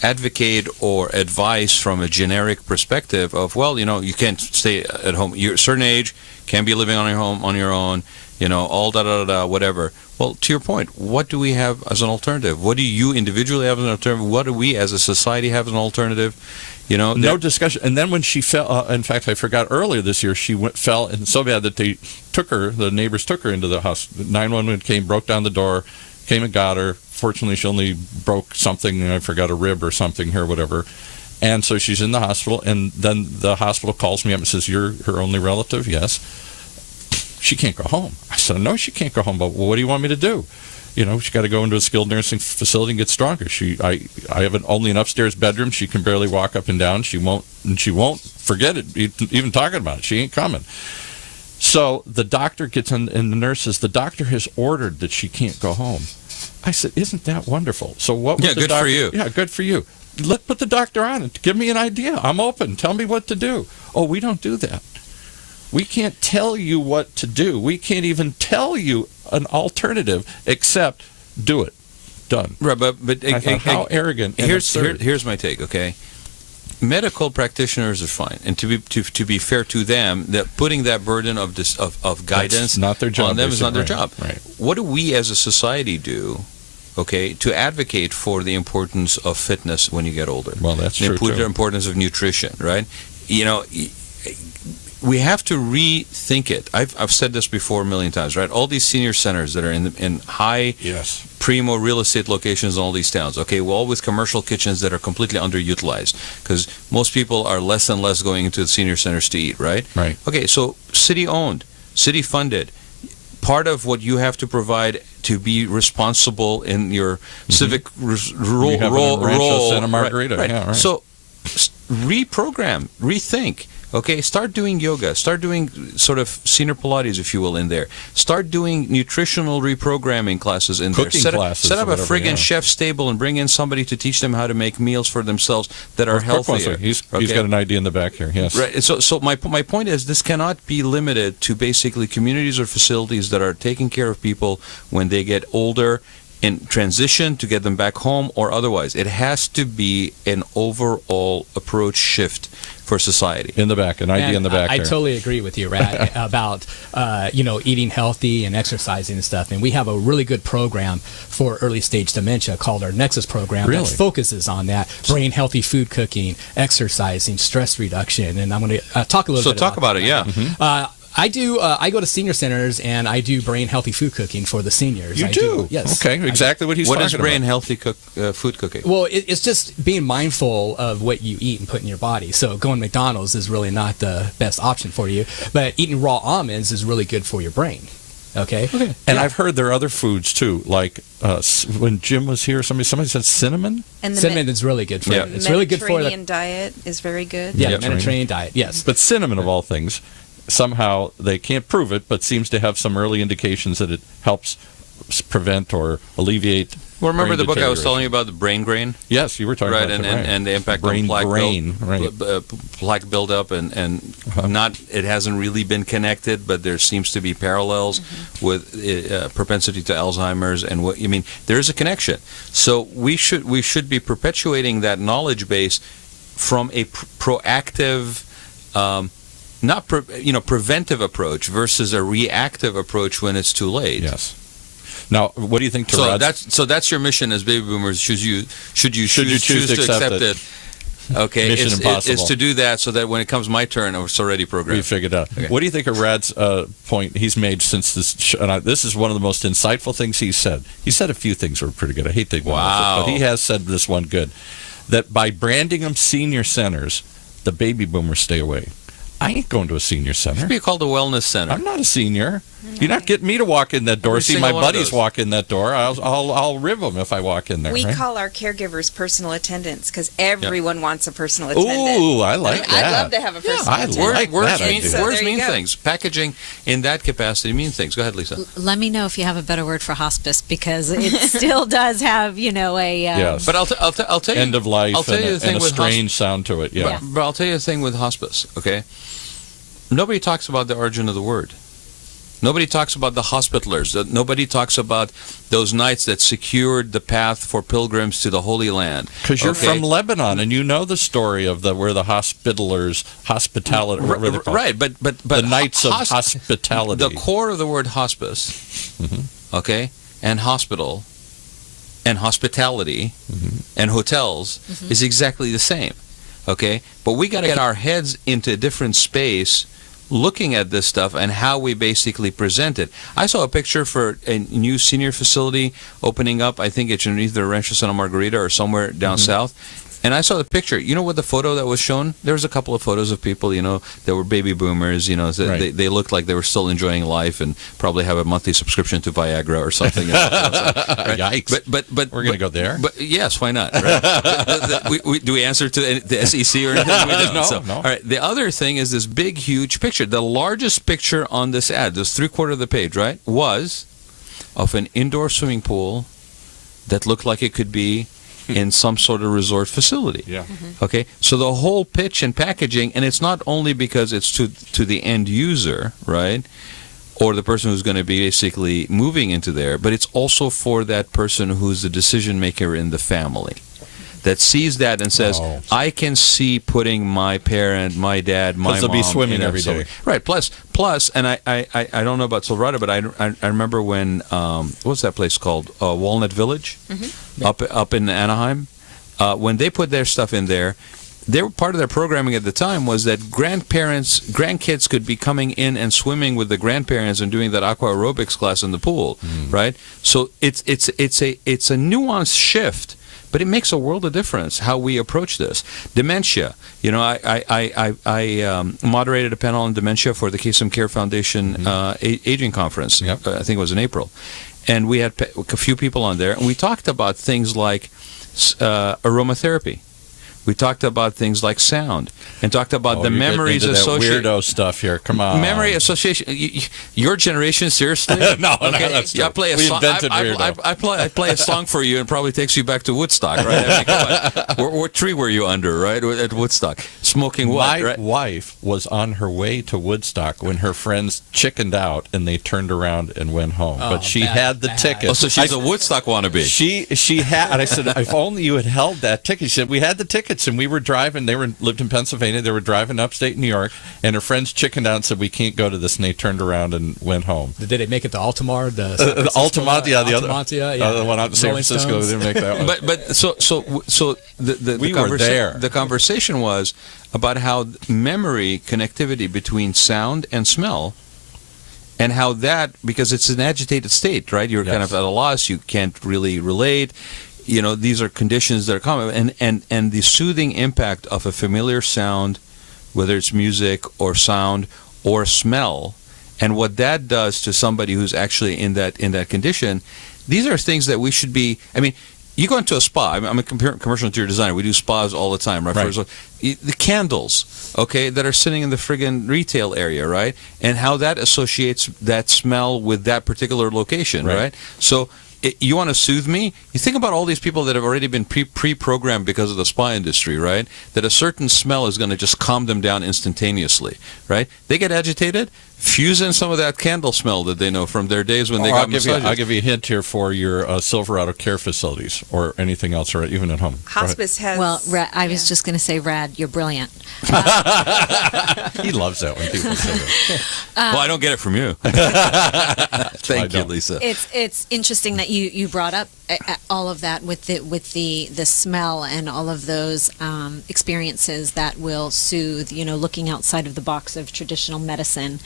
advocate or advise from a generic perspective of, well, you can't stay at home. You're a certain age, can't be living on your own, all whatever. Well, to your point, what do we have as an alternative? What do you individually have as an alternative? What do we as a society have as an alternative? No discussion. And then when she fell, in fact, I forgot earlier this year, she fell and so bad that the neighbors took her into the house. 911 came, broke down the door, came and got her. Fortunately, she only broke something, I forgot a rib or something here, whatever. And so she's in the hospital, and then the hospital calls me up and says, "You're her only relative?" "Yes." "She can't go home." I said, "No, she can't go home, but what do you want me to do?" She's got to go into a skilled nursing facility and get stronger. I have only an upstairs bedroom. She can barely walk up and down. She won't forget it, even talking about it. She ain't coming. So the doctor gets in, and the nurse says, "The doctor has ordered that she can't go home." I said, "Isn't that wonderful?" So what was the good doctor? for you. Yeah, good for you. Put the doctor on and give me an idea. I'm open. Tell me what to do. Oh, we don't do that. We can't tell you what to do. We can't even tell you an alternative except do it. Done. Right, but I thought, how arrogant. And here's my take. Okay, medical practitioners are fine, and to be fair to them, that putting that burden of guidance not their job, on them is not their job. Right. What do we as a society do? Okay, to advocate for the importance of fitness when you get older. Well, that's true too. The importance of nutrition, right? We have to rethink it. I've said this before a million times, right? All these senior centers that are in high primo real estate locations in all these towns. Okay, well, all with commercial kitchens that are completely underutilized because most people are less and less going into the senior centers to eat, right? Right. Okay, so city owned, city funded. Part of what you have to provide to be responsible in your civic role. Santa Margarita. Right. Yeah, right. So reprogram, rethink. Okay, start doing yoga. Start doing sort of senior Pilates, if you will, in there. Start doing nutritional reprogramming classes in Cooking there. classes Set up or a whatever, friggin' chef's table and bring in somebody to teach them how to make meals for themselves that are healthier. He's got an idea in the back here. Yes. Right. So my point is, this cannot be limited to basically communities or facilities that are taking care of people when they get older, in transition to get them back home or otherwise. It has to be an overall approach shift for society. In the back, an idea in the back. I totally agree with you, Rad, about eating healthy and exercising and stuff. And we have a really good program for early stage dementia called our Nexus program that focuses on that: brain healthy food cooking, exercising, stress reduction. And I'm going to talk a little bit. So talk about it, yeah. Mm-hmm. I do. I go to senior centers and I do brain healthy food cooking for the seniors. You I do? Yes. Okay, exactly what he's What talking is about. brain healthy food cooking? Well, it's just being mindful of what you eat and put in your body. So going to McDonald's is really not the best option for you, but eating raw almonds is really good for your brain. Okay. And I've heard there are other foods too, like when Jim was here, somebody said cinnamon. And the Cinnamon is really good for Yeah. it. It's really good for the Mediterranean diet is very good. Mediterranean diet. Yes. But cinnamon, of all things, somehow they can't prove it, but seems to have some early indications that it helps prevent or alleviate. Well, remember brain the book I was deterioration. telling you about, the brain grain? Yes, you were talking Right, about and, the and, brain. and the impact brain on plaque grain, right. plaque buildup, and not, it hasn't really been connected, but there seems to be parallels with propensity to Alzheimer's and what you mean. There is a connection. So we should be perpetuating that knowledge base from a proactive, preventive approach versus a reactive approach when it's too late. Yes. Now, what do you think, So Rad's? that's your mission as baby boomers. Should you choose choose to accept it? Okay, Mission is impossible. to do that so that when it comes my turn, it's already We programmed. figured out. Okay. What do you think of Rad's point he's made since this? And this is one of the most insightful things he said. He said a few things were pretty good. I hate to ignore Wow. it, but he has said this one good. That by branding them senior centers, the baby boomers stay away. I ain't going to a senior It center. should be called a wellness center. I'm not a senior. You're not getting me to walk in that door. Every See single my one of buddies those. walk in that door. I'll rib them if I walk in there. We right? call our caregivers personal attendants because everyone wants a personal attendant. Ooh, I like that. I'd love to have a personal I attendant. like Words that mean, idea. So words there you mean go. things. Packaging in that capacity mean things. Go ahead, Lisa. Let me know if you have a better word for hospice because it still does have, a Yes. But I'll tell you. End of life I'll tell you the thing and a with strange sound to it. Yeah. But I'll tell you the thing with hospice, okay? Nobody talks about the origin of the word. Nobody talks about the hospitalers. Nobody talks about those knights that secured the path for pilgrims to the Holy Land. Because you're Okay? from Lebanon and you know the story of where the hospitality, whatever they're called. Right, but the knights of hospitality. The core of the word hospice, okay, and hospital, and hospitality, and hotels is exactly the same, okay. But we got to get our heads into a different space, looking at this stuff and how we basically present it. I saw a picture for a new senior facility opening up. I think it's in either Rancho Santa Margarita or somewhere down south. And I saw the picture. You know what the photo that was shown? There was a couple of photos of people, that were baby boomers. So Right. they looked like they were still enjoying life and probably have a monthly subscription to Viagra or something. Right? Yikes. But We're going to go there? But yes, why not? Right? Do we answer to the SEC or anything? We don't. No. All right. The other thing is this big, huge picture. The largest picture on this ad, this 3/4 of the page, right, was of an indoor swimming pool that looked like it could be in some sort of resort facility. Yeah. Okay. So the whole pitch and packaging, and it's not only because it's to the end user, right? Or the person who's going to be basically moving into there, but it's also for that person who's the decision maker in the family that sees that and says, Oh. I can see putting my parent, my dad, my mom. they'll be swimming in that every day. facility. Right. Plus, and I don't know about Silverado, but I remember when, what's that place called? Walnut Village? Up in Anaheim. When they put their stuff in there, part of their programming at the time was that grandkids could be coming in and swimming with the grandparents and doing that aqua aerobics class in the pool, right? So it's a nuanced shift, but it makes a world of difference how we approach this. Dementia, I moderated a panel on dementia for the Kasem Care Foundation Aging Conference. Yep. I think it was in April, and we had a few people on there, and we talked about things like aromatherapy. We talked about things like sound, and talked about the you're getting memories into that associated. weirdo stuff here. Come on. Memory association. Your generation, seriously? No, that's Yeah, I true. play a We song. invented weirdo. I play a song for you, and probably takes you back to Woodstock, right? I mean, come on. What tree were you under, right? At Woodstock, smoking what? My Right? wife was on her way to Woodstock when her friends chickened out and they turned around and went home. Oh, but she bad, had the bad. ticket. Oh, so she's a Woodstock wannabe. She had, and I said, if only you had held that ticket. She said, we had the tickets, and we were driving. They lived in Pennsylvania. They were driving upstate New York, and her friends chickened out and said, we can't go to this, and they turned around and went home. Did they make it to Altamar? The Altamont, yeah, the other one one out in San Rolling Francisco. Stones? They didn't make that one. But so the We were there. The conversation was about how memory connectivity between sound and smell and how that, because it's an agitated state, right? You're kind of at a loss. You can't really relate. These are conditions that are common, and the soothing impact of a familiar sound, whether it's music or sound or smell, and what that does to somebody who's actually in that condition. These are things that we should be. I mean, you go into a spa. I'm a commercial interior designer. We do spas all the time, right? The candles, okay, that are sitting in the friggin' retail area, right? And how that associates that smell with that particular location, right? So you want to soothe me? You think about all these people that have already been pre-programmed because of the spa industry, right? That a certain smell is going to just calm them down instantaneously, right? They get agitated, fuse in some of that candle smell that they know from their days when they got massages. I'll give you a hint here for your Silverado care facilities or anything else, or even at home. Hospice has... Well, I was just going to say, Rad, you're brilliant. He loves that when people say that. Well, I don't get it from you. Thank you, Lisa. It's interesting that you brought up all of that with the smell and all of those experiences that will soothe. Looking outside of the box of traditional medicine.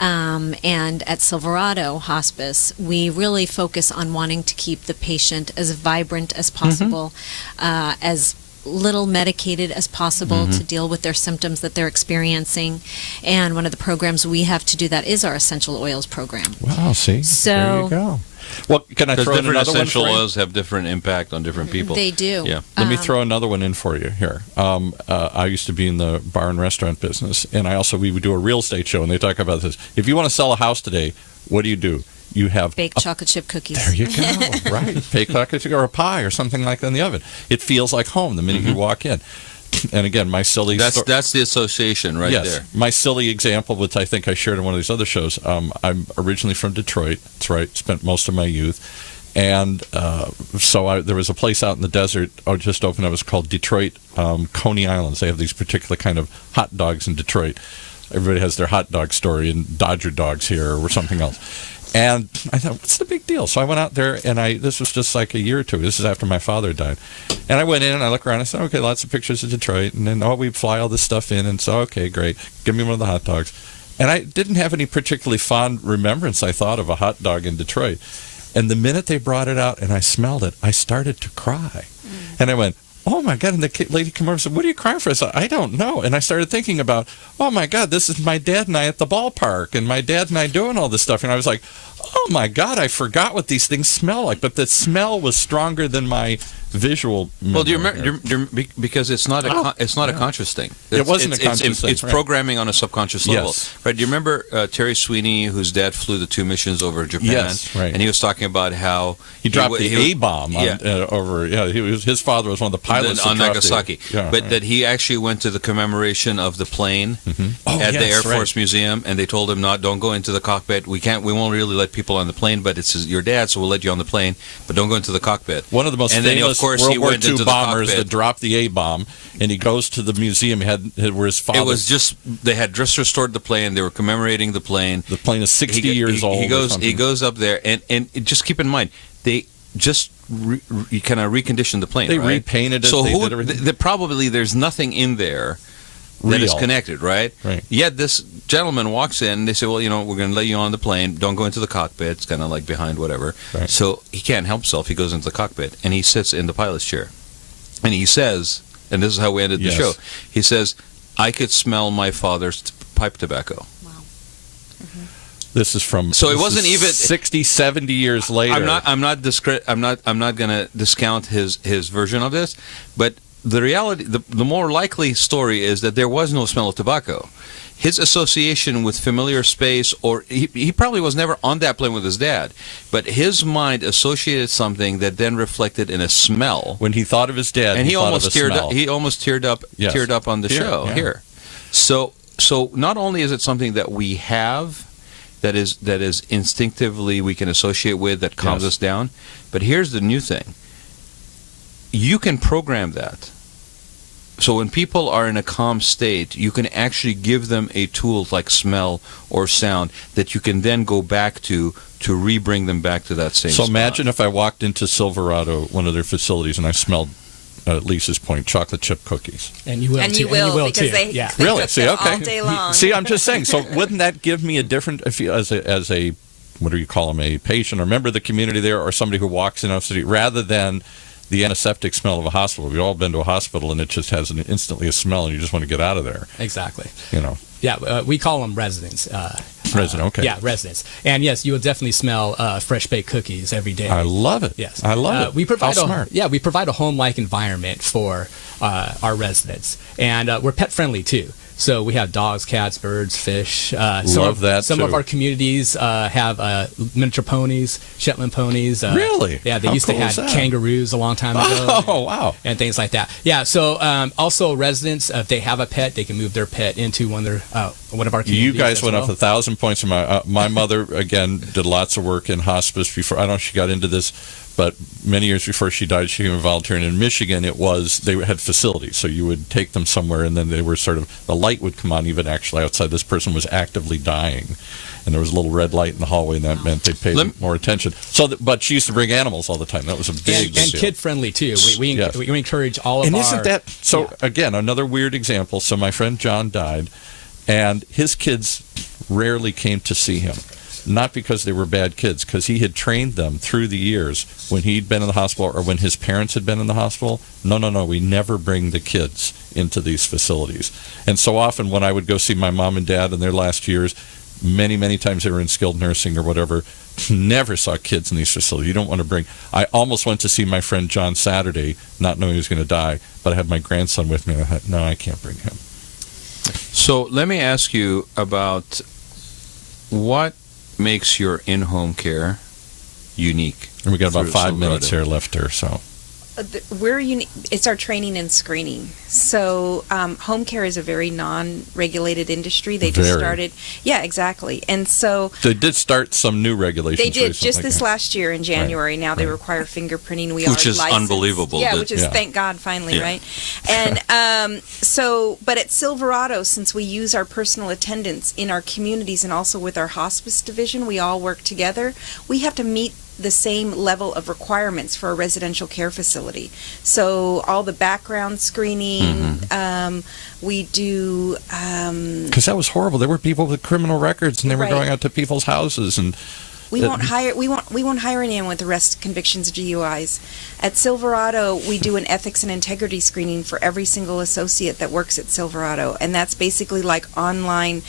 And at Silverado Hospice, we really focus on wanting to keep the patient as vibrant as possible, as little medicated as possible to deal with their symptoms that they're experiencing. And one of the programs we have to do that is our essential oils program. Wow, see? So, there you go. Well, can I throw in another essential one for you? oils have different impact on different people. They do. Yeah. Let me throw another one in for you here. I used to be in the bar and restaurant business, and we would do a real estate show, and they talk about this. If you want to sell a house today, what do? You have baked chocolate chip cookies. There you go. Right. Baked chocolate chip or a pie or something like that in the oven. It feels like home the minute you walk in. And again, my silly... That's the association right there. My silly example, which I think I shared in one of these other shows, I'm originally from Detroit. That's right. Spent most of my youth. And so there was a place out in the desert just opened up. It was called Detroit Coney Islands. They have these particular kind of hot dogs in Detroit. Everybody has their hot dog story, and Dodger dogs here or something else. And I thought, what's the big deal? So I went out there, and this was just like a year or two. This is after my father died. And I went in, and I looked around, and I said, okay, lots of pictures of Detroit. And then, we fly all this stuff in, and so, okay, great. Give me one of the hot dogs. And I didn't have any particularly fond remembrance, I thought, of a hot dog in Detroit. And the minute they brought it out and I smelled it, I started to cry. And I went, oh, my God. And the lady came over and said, what are you crying for? I said, I don't know. And I started thinking about, oh, my God, this is my dad and I at the ballpark, and my dad and I doing all this stuff. And I was like, oh, my God, I forgot what these things smell like. But the smell was stronger than my visual memory. Well, do you remember, because it's not a conscious thing. It wasn't a conscious thing. It's programming on a subconscious level. Yes. Right? Do you remember Terry Sweeney, whose dad flew the 2 missions over Japan? Yes, right. And he was talking about how he dropped the A-bomb over. Yeah, his father was one of the pilots on Nagasaki. But that he actually went to the commemoration of the plane at the Air Force Museum, and they told him, don't go into the cockpit. We won't really let people on the plane, but it's your dad, so we'll let you on the plane, but don't go into the cockpit. One of the most famous World War II bombers that dropped the A-bomb, and he goes to the museum where his father... It was they had just restored the plane. They were commemorating the plane. The plane is 60 years old. He goes up there, and just keep in mind, they just kind of reconditioned the plane. They right? repainted it. So they did everything. probably there's nothing in there that is connected, right? Right. Yet this gentleman walks in, and they say, well, we're going to let you on the plane. Don't go into the cockpit. It's kind of like behind whatever. Right. So he can't help himself. He goes into the cockpit, and he sits in the pilot's chair. And he says, and this is how we ended the show, he says, I could smell my father's pipe tobacco. Wow. This is from... So it wasn't even 60, 70 years later. I'm not going to discount his version of this, but the reality, the more likely story is that there was no smell of tobacco. His association with familiar space, or he probably was never on that plane with his dad, but his mind associated something that then reflected in a smell. When he thought of his dad, and he almost teared up. He almost teared up on the show here. So not only is it something that we have, that is instinctively we can associate with, that calms us down, but here's the new thing. You can program that. So when people are in a calm state, you can actually give them a tool like smell or sound that you can then go back to re-bring them back to that same spot. So imagine if I walked into Silverado, one of their facilities, and I smelled Lisa's point, chocolate chip cookies. And you will And too. you will, because too. they Yeah. Really? cook See, them okay. all day long. See, I'm just saying. So wouldn't that give me a different, if you, as a what do you call them, a patient or member of the community there, or somebody who walks in off the street, rather than the antiseptic smell of a hospital? We've all been to a hospital and it just has instantly a smell, and you just want to get out of there. Exactly. You know. Yeah, we call them residents. Resident, okay. Yeah, residents. And yes, you will definitely smell fresh baked cookies every day. I love it. Yes, I love it. We provide How smart. we provide a home-like environment for our residents, and we're pet friendly too. So we have dogs, cats, birds, fish. Love that, Some too. of our communities have miniature ponies, Shetland ponies. Really? Yeah, they How used cool to is have that? kangaroos a long time ago. Oh, wow. And things like that. Yeah. So also residents, if they have a pet, they can move their pet into one of our communities. You guys as went well. up 1,000 points. From my mother, again, did lots of work in hospice before. I don't know if she got into this, but many years before she died, she became a volunteer. And in Michigan, they had facilities. So you would take them somewhere, and then they were the light would come on even actually outside. This person was actively dying. And there was a little red light in the hallway, and that meant they paid more attention. But she used to bring animals all the time. That was a big and deal. kid-friendly, too. We Yes. encourage all of And our... isn't that so? Again, another weird example. So my friend John died, and his kids rarely came to see him. Not because they were bad kids, because he had trained them through the years when he'd been in the hospital or when his parents had been in the hospital. No, we never bring the kids into these facilities. And so often when I would go see my mom and dad in their last years, many times they were in skilled nursing or whatever, never saw kids in these facilities. You don't want to bring... I almost went to see my friend John Saturday, not knowing he was going to die, but I had my grandson with me, and I thought, no, I can't bring him. So let me ask you about what makes your in-home care unique. And we got about through 5 Silverado? minutes here left here, so... We're unique. It's our training and screening. So home care is a very non-regulated industry. They just Very. started. Yeah, exactly. And so They did start some new regulations. they did recently. just this last year in January. Now they require fingerprinting. We Which are is licensed. unbelievable Yeah, that- which is Yeah. thank God finally, Yeah. right? And but at Silverado, since we use our personal attendants in our communities and also with our hospice division, we all work together. We have to meet the same level of requirements for a residential care facility. So all the background screening, we do. Because that was horrible. There were people with criminal records, and they were Right. going out to people's houses, and We won't hire anyone with arrest convictions or DUIs. At Silverado, we do an ethics and integrity screening for every single associate that works at Silverado, and that's basically like online,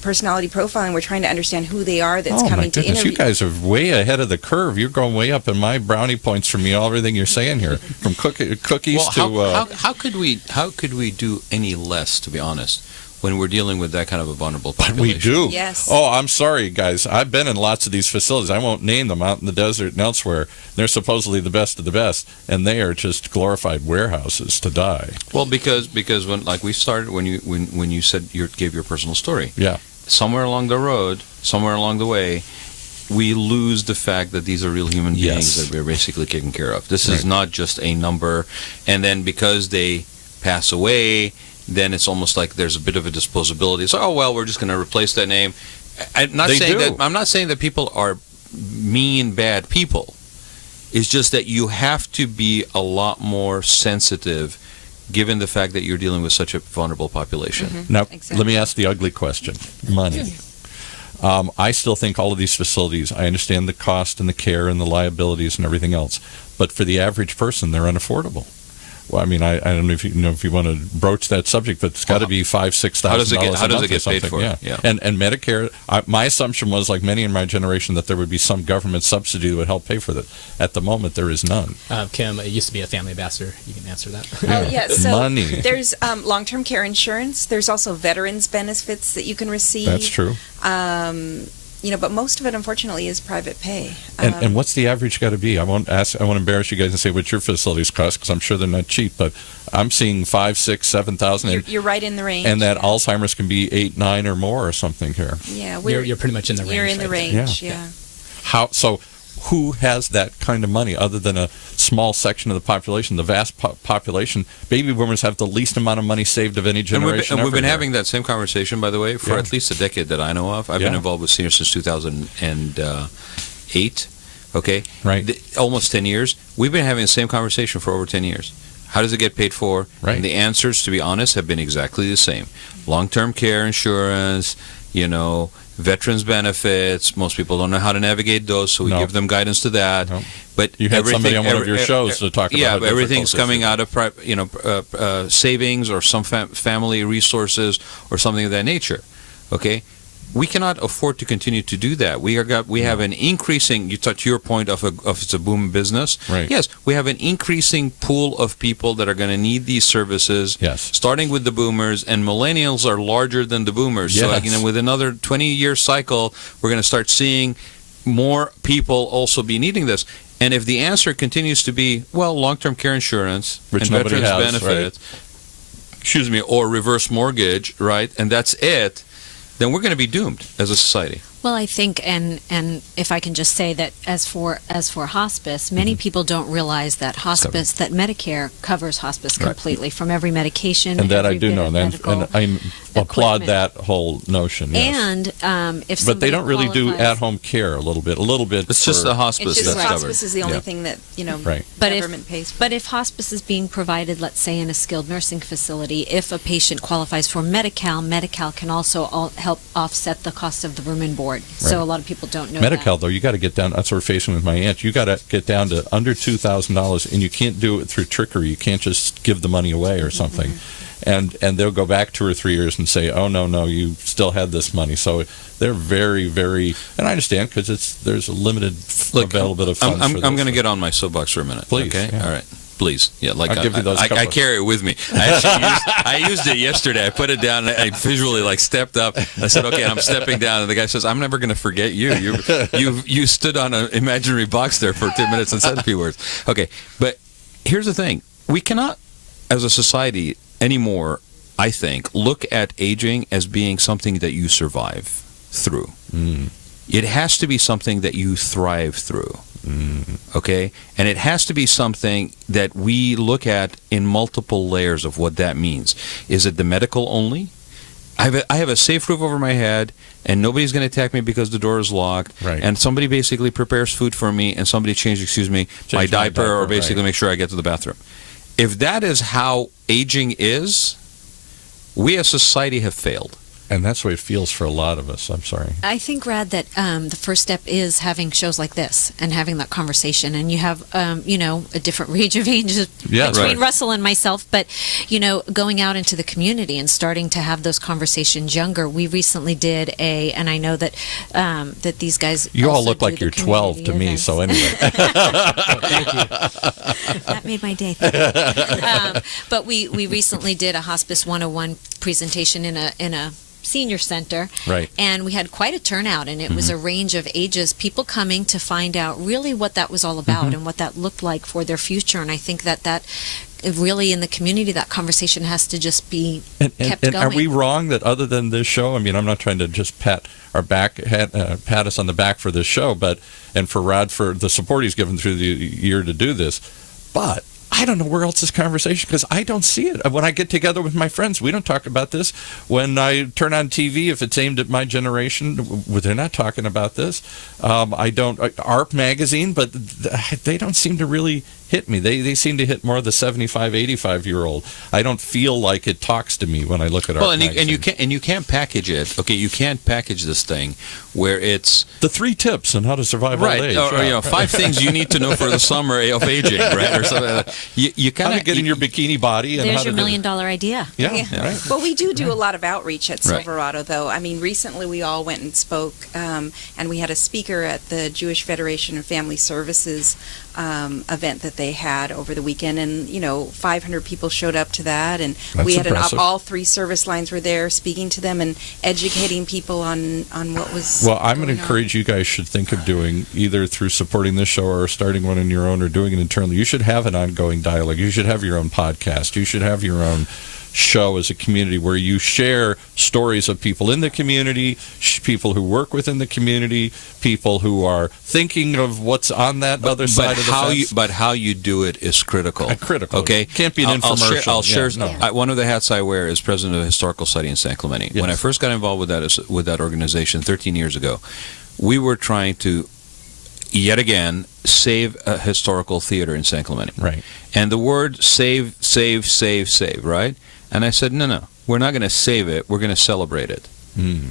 personality profiling. We're trying to understand who they are that's oh my coming to goodness, interview. you guys are way ahead of the curve. You're going way up in my brownie points from everything you're saying here, from cookies Well, to. how could we do any less, to be honest, when we're dealing with that kind of a vulnerable But population? we do. Yes. Oh, I'm sorry, guys. I've been in lots of these facilities. I won't name them, out in the desert and elsewhere. They're supposedly the best of the best, and they are just glorified warehouses to die. Well, because when we started, when you said you gave your personal story, Yeah. somewhere along the road, somewhere along the way, we lose the fact that these are real human beings Yes. that we're basically taking care of. This is Right. not just a number, and then because they pass away, then it's almost like there's a bit of a disposability. So, we're just going to replace that name. I'm not saying that people are mean, bad people. It's just that you have to be a lot more sensitive, given the fact that you're dealing with such a vulnerable population. Now, Exactly. let me ask the ugly question. Money. I still think all of these facilities, I understand the cost and the care and the liabilities and everything else, but for the average person, they're unaffordable. Well, I mean, I don't know if you want to broach that subject, but it's got to be $5,000-$6,000. How does it a get month or paid something. for? Yeah. Yeah. And Medicare. My assumption was, like many in my generation, that there would be some government subsidy that would help pay for that. At the moment, there is none. Kim, it used to be a family ambassador. You can answer that. Oh, yeah. So Money. there's long-term care insurance. There's also veterans benefits that you can receive. That's true. But most of it, unfortunately, is private pay. And what's the average got to be? I won't embarrass you guys and say what your facilities cost, because I'm sure they're not cheap. But I'm seeing $5,000, $6,000, $7,000. You're right in the range. And that Alzheimer's can be 8, 9, or more, or something here. Yeah, You're pretty much in the range. You're in the right there. range. Yeah. Yeah. So who has that kind of money other than a small section of the population? The vast population, baby boomers have the least amount of money saved of any generation. And we've been ever. having that same conversation, by the way, for at least a decade that I know of. I've been involved with seniors since 2008. Okay? Right. Almost 10 years. We've been having the same conversation for over 10 years. How does it get paid for? Right. And the answers, to be honest, have been exactly the same. Long-term care insurance, veterans benefits. Most people don't know how to navigate those, so we give them guidance to that. No. But You had somebody on one of your shows to talk about how but everything's difficult coming this out of savings or some family resources or something of that nature. Okay, we cannot afford to continue to do that. We have an increasing. You touch your point of it's a boom business. Right. Yes, we have an increasing pool of people that are going to need these services. Yes. Starting with the boomers, and millennials are larger than the boomers. Yes. So with another 20-year cycle, we're going to start seeing more people also be needing this. And if the answer continues to be, long-term care insurance Which and nobody veterans has, benefits, or reverse mortgage, right, and that's it, then we're going to be doomed as a society. Well, I think, and if I can just say that as for hospice, many people don't realize that that Medicare covers hospice completely from every medication. And that every I do bit know, of and medical I applaud equipment. that whole notion. Yes. And if But they somebody don't really do qualifies- at-home care a little bit. It's just the hospice It's just that's hospice covered. is the only Yeah. thing that Right. But government pays for. But if hospice is being provided, let's say in a skilled nursing facility, if a patient qualifies for Medi-Cal can also help offset the cost of the room and board. So Right. a lot of people don't know Medi-Cal, though, you got to get down. That's what we're facing with my aunt. You got to get down to under $2,000, and you can't do it through trickery. You can't just give the money away or something. And they'll go back 2 or 3 years and say, "Oh no, you still had this money." So they're very, very. And I understand because there's a limited availability of funds. I'm for going to this. get on my soapbox for a minute. Please, Okay. yeah. All right. Please. Yeah. Like I'll give you those couple I of- carry it with me. I used it yesterday. I put it down. I visually stepped up. I said, "Okay, I'm stepping down." And the guy says, "I'm never going to forget you. You stood on an imaginary box there for 10 minutes and said a few words." Okay. But here's the thing: we cannot, as a society anymore, I think, look at aging as being something that you survive through. It has to be something that you thrive through. Okay? And it has to be something that we look at in multiple layers of what that means. Is it the medical only? I have a safe roof over my head, and nobody's going to attack me because the door is locked. Right. And somebody basically prepares food for me, and somebody changes, my diaper, or basically make sure I get to the bathroom. If that is how aging is, we as society have failed. And that's the way it feels for a lot of us. I'm sorry. I think, Rad, that the first step is having shows like this and having that conversation. And you have, a different range of ages Yeah, between right. Russell and myself. But, going out into the community and starting to have those conversations younger. We recently did and I know that that these guys. You all also look do like the you're 12 to community me. events. So anyway. Thank you. That made my day. But we recently did a Hospice 101 presentation in a senior center, Right. and we had quite a turnout, and it was a range of ages, people coming to find out really what that was all about and what that looked like for their future. And I think that really in the community, that conversation has to just be kept And going. are we wrong that other than this show? I mean, I'm not trying to just pat us on the back for this show, and for Rad for the support he's given through the year to do this, but I don't know where else this conversation, because I don't see it. When I get together with my friends, we don't talk about this. When I turn on TV, if it's aimed at my generation, they're not talking about this. I don't, ARP magazine, but they don't seem to really hit me. They seem to hit more the 75, 85-year-old. I don't feel like it talks to me when I look at ARP magazine. And you can't package it. Okay, you can't package this thing where it's the 3 tips on how to survive old age. Or 5 things you need to know for the summer of aging, right? Or something like that. You kind how of to get in your bikini body. And There's how your to $1 million idea. Yeah, right. Well, we do a lot of outreach at Right. Silverado, though. I mean, recently we all went and spoke, and we had a speaker at the Jewish Federation of Family Services event that they had over the weekend, and 500 people showed up to that, and That's we had impressive. all 3 service lines were there, speaking to them and educating people on what was. Well, I'm going to going on. encourage you guys should think of doing either through supporting this show or starting one on your own or doing it internally. You should have an ongoing dialogue. You should have your own podcast. You should have your own show as a community where you share stories of people in the community, people who work within the community, people who are thinking of what's on that other side of the fence. But how you do it is critical. Critical. Okay, Can't be an infomercial. I'll share. Yeah, no. One of the hats I wear is president of the Historical Society in San Clemente. Yes. When I first got involved with that organization 13 years ago, we were trying to yet again, save a historical theater in San Clemente. Right. And the word save, right? And I said, no, we're not going to save it. We're going to celebrate it.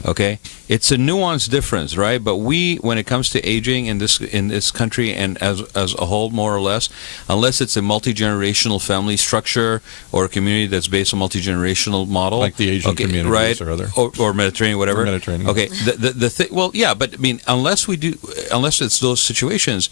Okay? It's a nuanced difference, right? But when it comes to aging in this country and as a whole, more or less, unless it's a multi-generational family structure or a community that's based on multi-generational model. Like the Asian communities, right? or other. Or Mediterranean, whatever. Or Mediterranean. Okay. The thing, well, yeah, but I mean, unless it's those situations,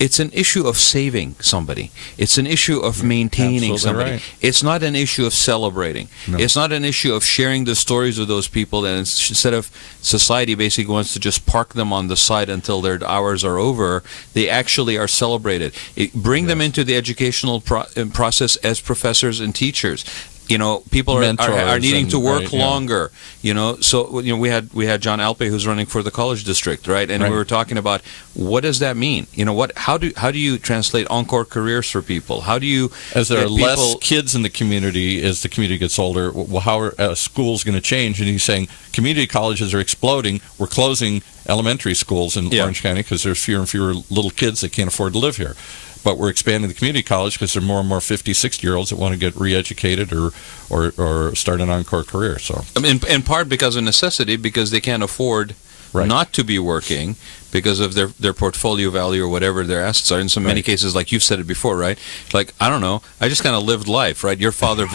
it's an issue of saving somebody. It's an issue of maintaining Absolutely somebody. right. It's not an issue of celebrating. No. It's not an issue of sharing the stories of those people. And instead of society basically wants to just park them on the side until their hours are over, they actually are celebrated. Bring them into the educational process as professors and teachers. You know, people are needing to work longer. You know, so we had John Alpe, who's running for the college district, right? And we were talking about what does that mean? You know, how do you translate encore careers for people? How do you, as there are less kids in the community as the community gets older? Well, how are schools going to change? And he's saying community colleges are exploding. We're closing elementary schools in Orange County because there's fewer and fewer little kids that can't afford to live here. But we're expanding the community college because there are more and more 50, 60-year-olds that want to get re-educated or start an encore career. So, I mean, in part because of necessity, because they can't afford not to be working because of their portfolio value or whatever their assets are. In so many cases, like you've said it before, right? Like, I don't know, I just kind of lived life, right? Your father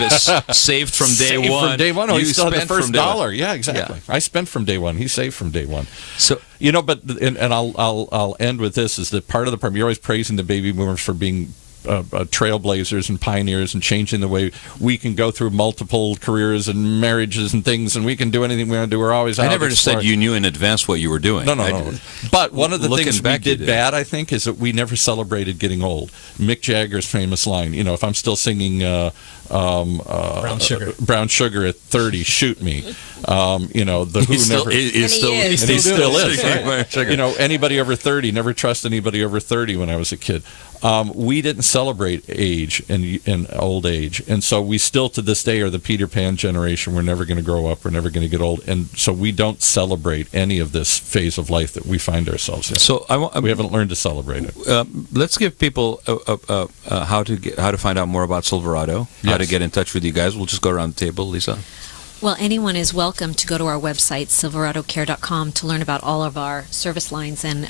saved from day one. From day one, he still had the first dollar. Yeah, exactly. Yeah. I spent from day one. He saved from day one. So but I'll end with this: is that part of the problem? You're always praising the baby boomers for being trailblazers and pioneers and changing the way we can go through multiple careers and marriages and things, and we can do anything we want to do. We're always out. I never said you knew in advance what you were doing. No. But one of the things we did bad, I think, is that we never celebrated getting old. Mick Jagger's famous line, if I'm still singing Brown Sugar at 30, shoot me. The Who never. He still is. Right? Anybody over 30, never trust anybody over 30 when I was a kid. We didn't celebrate age and old age, and so we still to this day are the Peter Pan generation. We're never going to grow up. We're never going to get old, and so we don't celebrate any of this phase of life that we find ourselves in. So we haven't learned to celebrate it. Let's give people how to find out more about Silverado, how to get in touch with you guys. We'll just go around the table, Lisa. Well, anyone is welcome to go to our website, silveradocare.com, to learn about all of our service lines and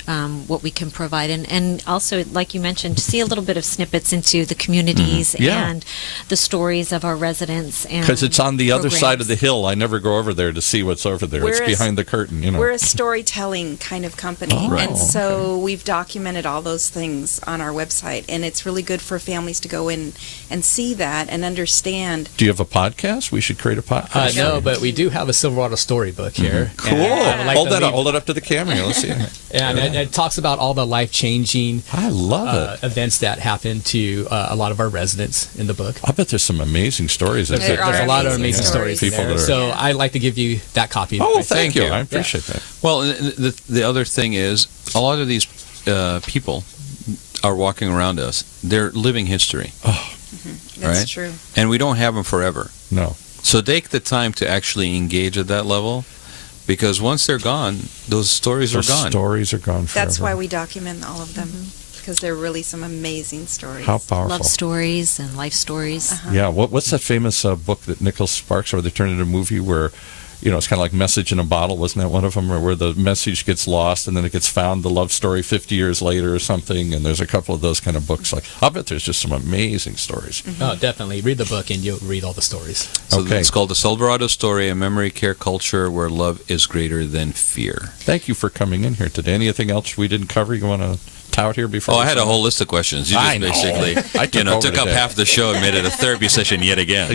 what we can provide. And also, like you mentioned, to see a little bit of snippets into the communities and the stories of our residents. Because it's on the other side of the hill. I never go over there to see what's over there. It's behind the curtain, We're a storytelling kind of company. And so we've documented all those things on our website. And it's really good for families to go in and see that and understand. Do you have a podcast? We should create a podcast. No, but we do have a Silverado storybook here. Cool. Hold it up to the camera. Let's see it. And it talks about all the life-changing events that happen to a lot of our residents in the book. I bet there's some amazing stories. There's a lot of amazing stories in there. So I'd like to give you that copy. Oh, thank you. I appreciate that. Well, the other thing is, a lot of these people are walking around us. They're living history. Oh. That's true. And we don't have them forever. No. So take the time to actually engage at that level, because once they're gone, those stories are gone. Stories are gone forever. That's why we document all of them, because they're really some amazing stories. How powerful. Love stories and life stories. Yeah. What's that famous book that Nicholas Sparks, where they turned into a movie where, it's kind of like Message in a Bottle, wasn't that one of them, where the message gets lost and then it gets found, the love story 50 years later or something, and there's a couple of those kind of books. I bet there's just some amazing stories. Oh, definitely. Read the book and you'll read all the stories. So it's called The Silverado Story, a memory care culture where love is greater than fear. Thank you for coming in here today. Anything else we didn't cover you want to tout here before? I had a whole list of questions. You just basically took up half the show and made it a therapy session yet again.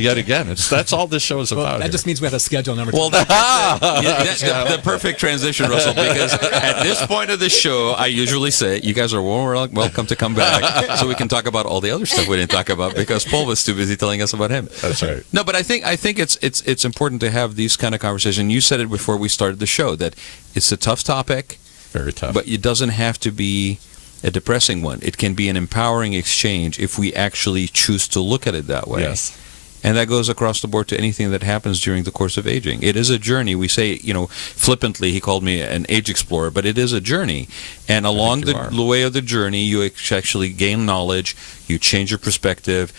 That's all this show is about. That just means we have to schedule number two. Well, the perfect transition, Russell, because at this point of the show, I usually say, you guys are welcome to come back so we can talk about all the other stuff we didn't talk about, because Paul was too busy telling us about him. That's right. No, but I think it's important to have these kind of conversations. You said it before we started the show, that it's a tough topic. Very tough. But it doesn't have to be a depressing one. It can be an empowering exchange if we actually choose to look at it that way. Yes. And that goes across the board to anything that happens during the course of aging. It is a journey. We say, flippantly, he called me an age explorer, but it is a journey. And along the way of the journey, you actually gain knowledge, you change your perspective.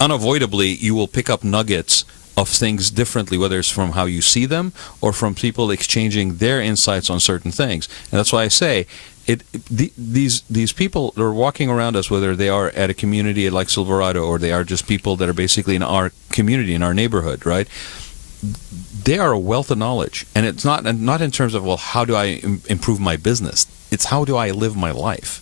Unavoidably, you will pick up nuggets of things differently, whether it's from how you see them or from people exchanging their insights on certain things. And that's why I say, these people that are walking around us, whether they are at a community like Silverado or they are just people that are basically in our community, in our neighborhood, right? They are a wealth of knowledge, and it's not in terms of, well, how do I improve my business? It's how do I live my life,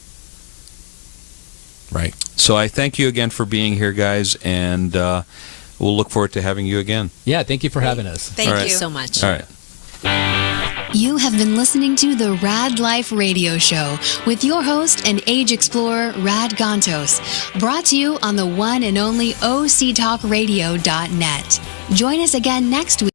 right? So I thank you again for being here, guys, and we'll look forward to having you again. Yeah, thank you for having us. Thank you so much. All right. You have been listening to the Rad Life Radio Show with your host and age explorer, Rad Gantos, brought to you on the one and only OCTalkRadio.net. Join us again next week.